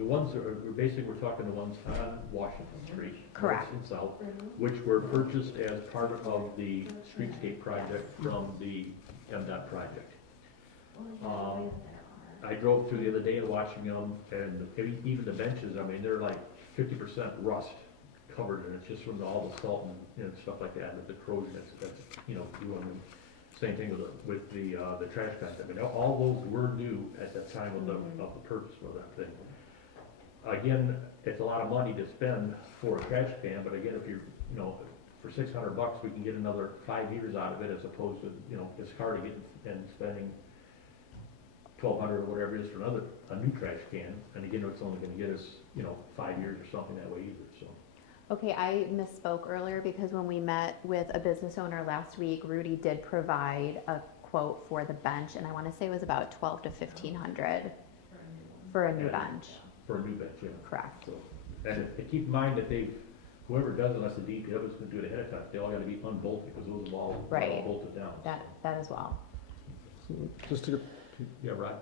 The ones that are, we're talking the ones on Washington Street. Correct. North and south, which were purchased as part of the streetscape project from the MDOT project. I drove through the other day and watching them, and even the benches, I mean, they're like 50% rust covered, and it's just from all the salt and stuff like that, and the corrosion that's ruined them. Same thing with the trash cans. I mean, all those were new at the time of the purchase of that thing. Again, it's a lot of money to spend for a trash can, but again, if you're, for $600, we can get another 5 years out of it, as opposed to, it's hard to get and spending $1,200 or whatever it is for a new trash can, and again, it's only gonna get us, 5 years or something that way either, so. Okay, I misspoke earlier because when we met with a business owner last week, Rudy did provide a quote for the bench, and I want to say it was about $1,200 to $1,500 for a new bench. For a new bench, yeah. Correct. So, and keep in mind that whoever does, unless the DPW is gonna do it ahead of time, they all gotta be unbolted, because those are all Right. bolted down. That as well. Just to Yeah, right.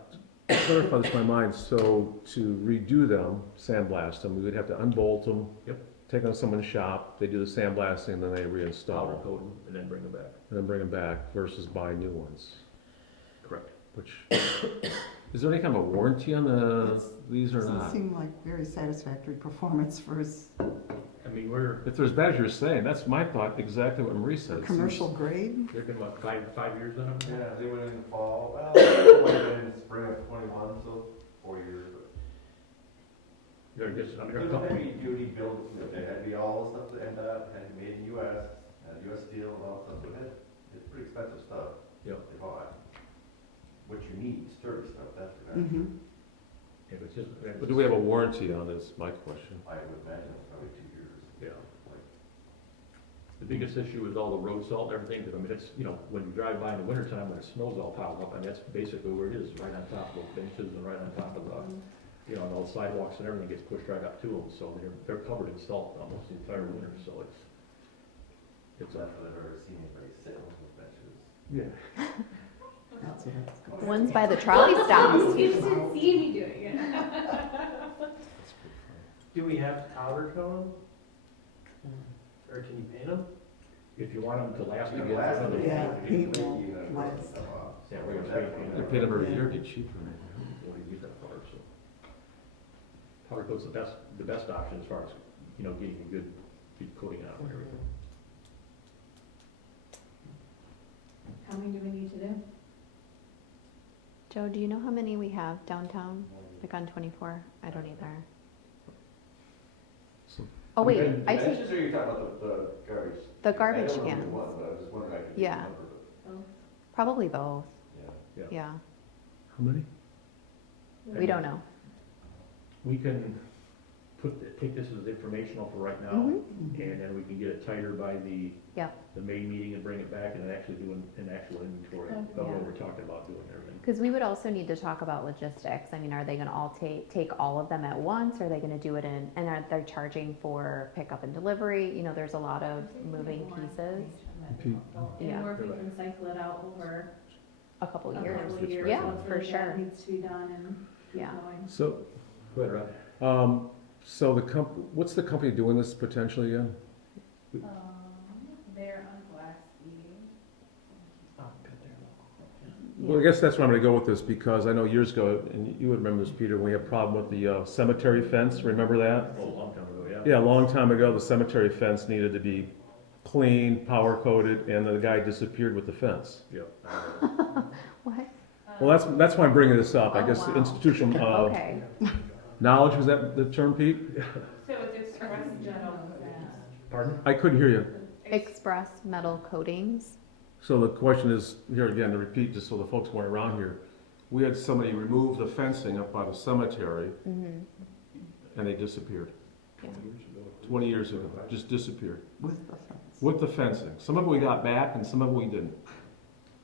clarify this in my mind, so to redo them, sandblast them, we would have to unbolt them. Yep. Take them to someone's shop, they do the sandblasting, and then they reinstall Powder them, coat them and then bring them back. and then bring them back versus buy new ones. Correct. Which, is there any kind of a warranty on these or Doesn't not? seem like very satisfactory performance for I mean, If they're as bad as you're saying, that's my thought, exactly what Marie said. commercial grade. they've been, what, five years on them? Yeah, they went in the fall, well, they went in the spring of 21, so 4 years, but. They're just, I mean, It they're was heavy duty built, it had to be all the stuff that ended up, had to be made in US, US steel and all that stuff, so it's pretty expensive stuff. Yep. They bought. What you need, sturdy stuff, that's for that. Mm-hmm. if it's just. But do we have a warranty on this, my question? I would imagine it's probably 2 years. Yeah. Like, The biggest issue is all the road salt and everything, because I mean, it's, when you drive by in the wintertime, when it snows all piled up, and that's basically where it is, right on top of those benches and right on top of the, and all the sidewalks and everything gets pushed right up to them, so they're covered in salt almost the entire winter, so it's that's what I've ever seen anybody sit on those benches. yeah. That's what it's. One's by the trolley stops. You just didn't see me doing it. Do we have to powder coat them? Or can you paint them? If you want them to last You again, know, last another. Yeah, paint week, won't you know, last. stuff off. Yeah, we're gonna spray paint They it. pay them every year, get cheaper. Well, you use that powder, so. Powder coat's the best option as far as, getting a good coating out and everything. How many do we need to do? Joe, do you know how many we have downtown, like on 24? I don't either. So- Oh, wait, The I take benches, or you're talking about the garbage? the I garbage don't know which cans. one, but I was just wondering if I could get Yeah. the number, but, Probably both, yeah. yeah. How many? We don't know. We can take this as informational for right now, Mhm. and then we can get it tighter by the Yep. the May meeting and bring it back and then actually do an actual inventory of what Yeah. we're talking about doing and everything. Because we would also need to talk about logistics. I mean, are they gonna all take all of them at once? Are they gonna do it and are they charging for pickup and delivery? There's a lot of moving pieces, Yeah. Or if we can cycle it out over a couple a years. couple of years. Yeah, what's for really sure. Needs to be done and keep Yeah. going. So, Go ahead, Rod. so what's the company doing this potentially again? They're on Glassy. Oh, good there. Well, I guess that's where I'm gonna go with this, because I know years ago, and you would remember this, Peter, when we had a problem with the cemetery fence, remember that? Oh, a long time ago, yeah. Yeah, a long time ago, the cemetery fence needed to be cleaned, power coated, and the guy disappeared with the fence. Yep. What? Well, that's why I'm bringing this up, I Oh, guess wow. institutional, Okay. knowledge, was that the term, Pete? So it's Express General. Pardon? I couldn't hear you. Express metal coatings. So the question is, here again, to repeat, just so the folks weren't around here, we had somebody remove the fencing up by the cemetery, Mm-hmm. and they disappeared. Yeah. 20 years ago, just disappeared. With the fence. With the fencing. Some of it we got back, and some of it we didn't.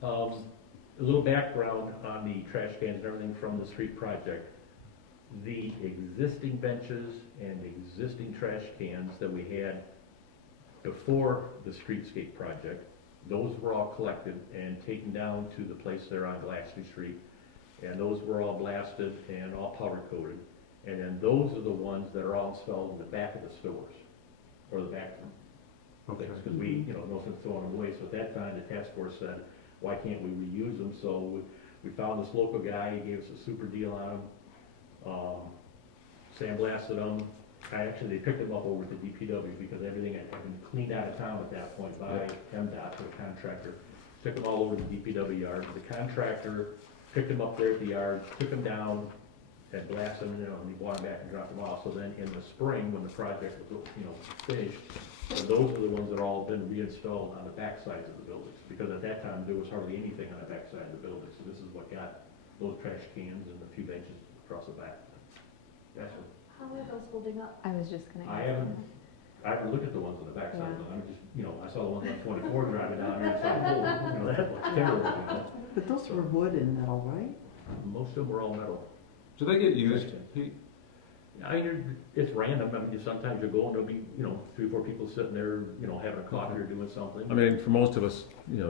A little background on the trash cans and everything from the street project. The existing benches and existing trash cans that we had before the streetscape project, those were all collected and taken down to the place there on Glassley Street. And those were all blasted and all powder coated. And then those are the ones that are all installed in the back of the stores, or the back Okay. things, because we, no sense throwing them away. So at that time, the task force said, why can't we reuse them? So we found this local guy, he gave us a super deal on them. Sandblasted them. They picked them up over at the DPW because everything had been cleaned out of town at that point by MDOT, the contractor. Took them all over to the DPW yard. The contractor picked them up there at the yard, took them down, and blasted them, and he brought them back and dropped them off. So then in the spring, when the project was, finished, those are the ones that all been reinstalled on the back sides of the buildings. Because at that time, there was hardly anything on the back side of the building. So this is what got those trash cans and a few benches across the back. That's what, How are those holding up? I was just gonna. I haven't looked at the ones on the back side of them. I'm just, I saw the ones on 24 driving down there, and thought, that looks terrible. But those were wood and metal, right? Most of them were all metal. Do they get used, Pete? I mean, it's random. I mean, sometimes you go and there'll be, 3 or 4 people sitting there, having a coffee or doing something. I mean, for most of us,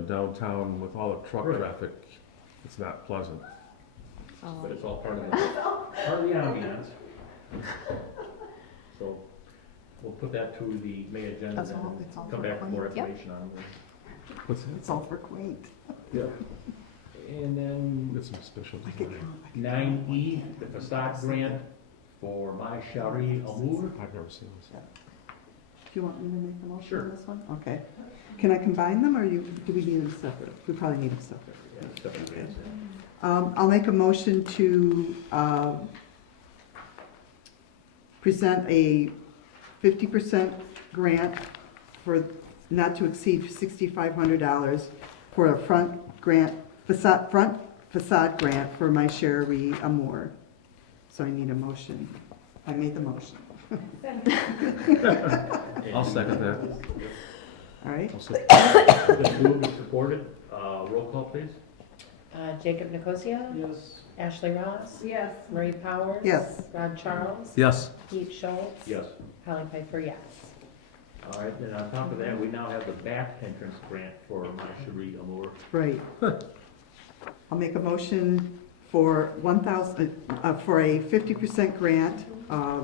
downtown with all the truck Right. traffic, it's not pleasant. But it's all part of the ambiance. So we'll put that to the May agenda That's and all- it's all come for back with more Yep. information on it. What's that? It's all for quaint. Yeah. And then It's some special I could design. count, I could 9E, the facade grant for My Shari Amour. I've never seen this. Do you want me to make a motion Sure. on this one? Okay. Can I combine them, or do we need them separate? We probably need them separate. Yeah, separate grants. I'll make a motion to present a 50% grant for not to exceed $6,500 for a front facade grant for My Sherry Amour. So I need a motion. I made the motion. I'll second that. All right? I'll second. Been moved and supported. Roll call, please. Jacob Nicosia, Yes. Ashley Ross, Yes. Marie Powers. Yes. Rod Charles, Yes. Pete Schultz. Yes. Holly Piper, yes. All right, and on top of that, we now have the back entrance grant for My Shari Amour. Right. I'll make a motion for 1,000, for a 50% grant,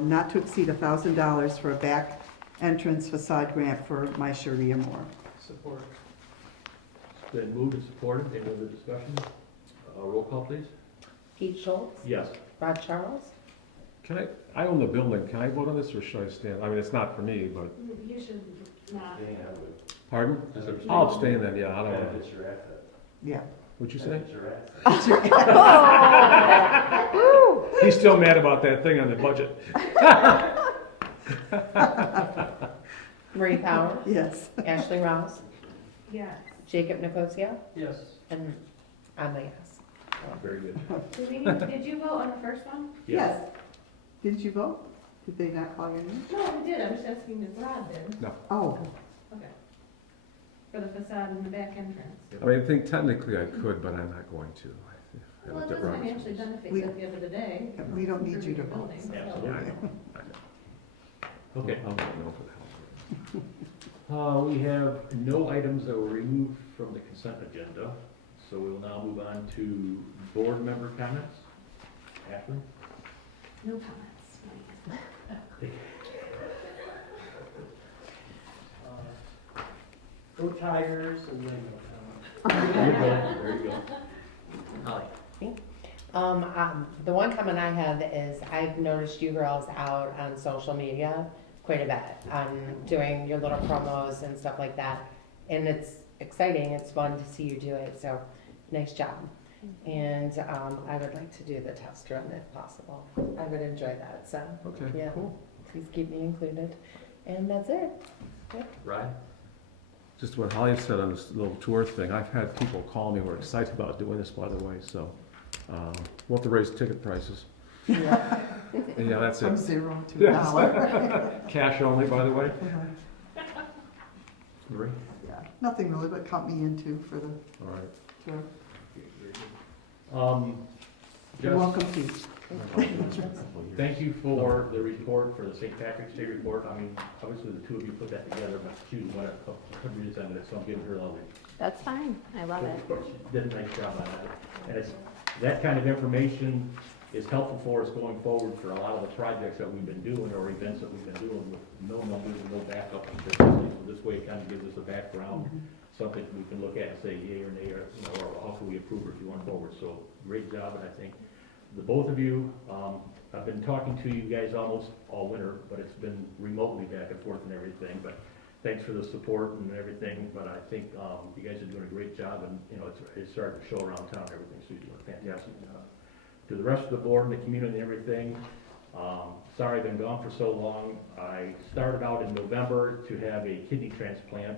not to exceed $1,000 for a back entrance facade grant for My Sherry Amour. Support. It's been moved and supported. Any other discussion? Roll call, please. Pete Schultz, Yes. Rod Charles, I own the building, can I vote on this or should I stand? I mean, it's not for me, but, You should not. pardon? I'll abstain then, yeah, I don't know. Yeah. What'd you say? That's your- He's still mad about that thing on the budget. Marie Powers, Yes. Ashley Ross, Yes. Jacob Nicosia, Yes. and I'm a yes. Very good. Did you vote on the first one? Yes. Didn't you vote? Did they not call your name? No, I did, I was asking if Rod did. Oh, Okay. For the facade and the back entrance. I mean, I think technically I could, but I'm not going to. I Well, it looked at does Robert's financially rules. benefit We- you at the end of the day. we don't need you to vote. Building, so- Absolutely. Yeah, I know. Okay. I'll vote no for the house. We have no items that were removed from the consent agenda, so we will now move on to board member comments. Ashley? No comments. Go Tigers and then go. There you go. There you go. Holly? The one comment I have is I've noticed you girls out on social media quite a bit, doing your little promos and stuff like that. And it's exciting, it's fun to see you do it, so nice job. And I would like to do the test run if possible. I would enjoy that, so, Okay, yeah, cool. please keep me included. And that's it. Ryan? Just what Holly said on this little tour thing, I've had people call me who are excited about doing this, by the way, so, we'll have to raise ticket prices. Yeah. And yeah, that's from it. 0 to Yes. $1. Cash only, by the way. Marie? Yeah, nothing really, but count me into for the All right. tour. Jess, You're welcome, Pete. thank you for the report, for the St. Patrick's Day report. I mean, obviously the two of you put that together, but she was one of the reasons it, so I'm giving her all the That's fine, I love it. She did a nice job on that. And it's that kind of information is helpful for us going forward for a lot of the projects that we've been doing or events that we've been doing with no numbers and no backup and statistics. So this way it kind of gives us a background, something we can look at and say yay or nay, or, you know, or how can we improve it going forward. So great job, and I think the both of you, I've been talking to you guys almost all winter, but it's been remotely back and forth and everything, but thanks for the support and everything, but I think, you guys are doing a great job, and, you know, it's starting to show around town and everything, so you're doing a fantastic job. To the rest of the board and the community and everything, sorry I've been gone for so long. I started out in November to have a kidney transplant,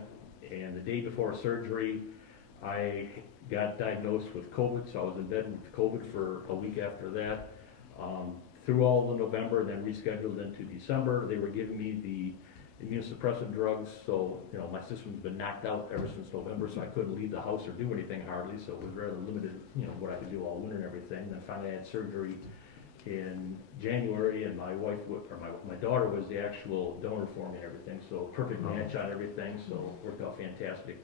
and the day before surgery, I got diagnosed with COVID, so I was in bed with COVID for a week after that. Through all of November, then rescheduled into December. They were giving me the immunosuppressant drugs, so, you know, my system's been knocked out ever since November, so I couldn't leave the house or do anything hardly, so it was rather limited, you know, what I could do all winter and everything. Then finally I had surgery in January, and my wife, my daughter was the actual donor for me and everything, so perfect match on everything, so it worked out fantastic.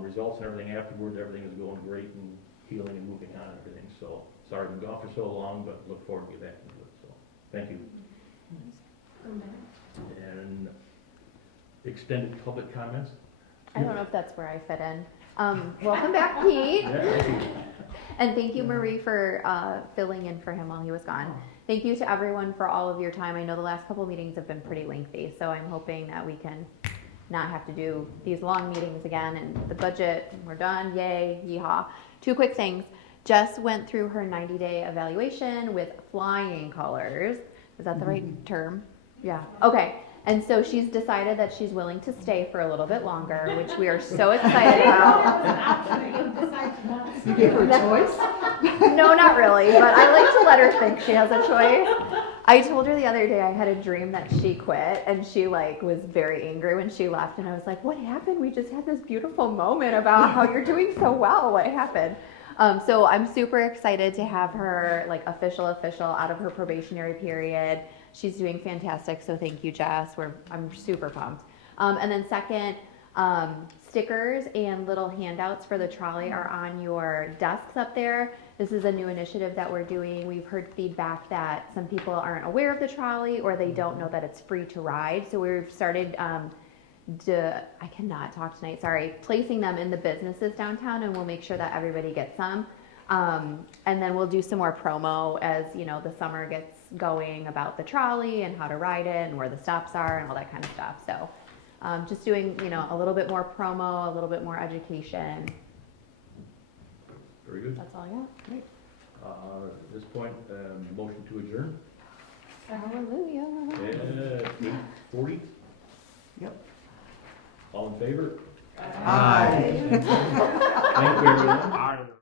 Results and everything afterwards, everything is going great and healing and moving on and everything, so sorry I've been gone for so long, but look forward to get back into it, so thank you. And extended public comments? I don't know if that's where I fit in. Welcome back, Pete. Yeah, thank you. And thank you, Marie, for filling in for him while he was gone. Thank you to everyone for all of your time. I know the last couple meetings have been pretty lengthy, so I'm hoping that we can not have to do these long meetings again. And the budget, we're done, yay, yeehaw. 2 quick things. Jess went through her 90-day evaluation with flying colors. Is that the right term? Yeah, okay. And so she's decided that she's willing to stay for a little bit longer, which we are so excited about. You gave her a choice? No, not really, but I like to let her think she has a choice. I told her the other day I had a dream that she quit, and she like was very angry when she left, and I was like, what happened? We just had this beautiful moment about how you're doing so well. What happened? So I'm super excited to have her like official out of her probationary period. She's doing fantastic, so thank you, Jess. I'm super pumped. And then second, stickers and little handouts for the trolley are on your desks up there. This is a new initiative that we're doing. We've heard feedback that some people aren't aware of the trolley, or they don't know that it's free to ride. So we've started, I cannot talk tonight, sorry, placing them in the businesses downtown, and we'll make sure that everybody gets some. And then we'll do some more promo as, you know, the summer gets going about the trolley and how to ride it and where the stops are and all that kind of stuff. So just doing, you know, a little bit more promo, a little bit more education. Very good. That's all I got. Great. At this point, motion to adjourn. Hallelujah. At 8:40. Yep. All in favor? Aye. Thank you, everyone.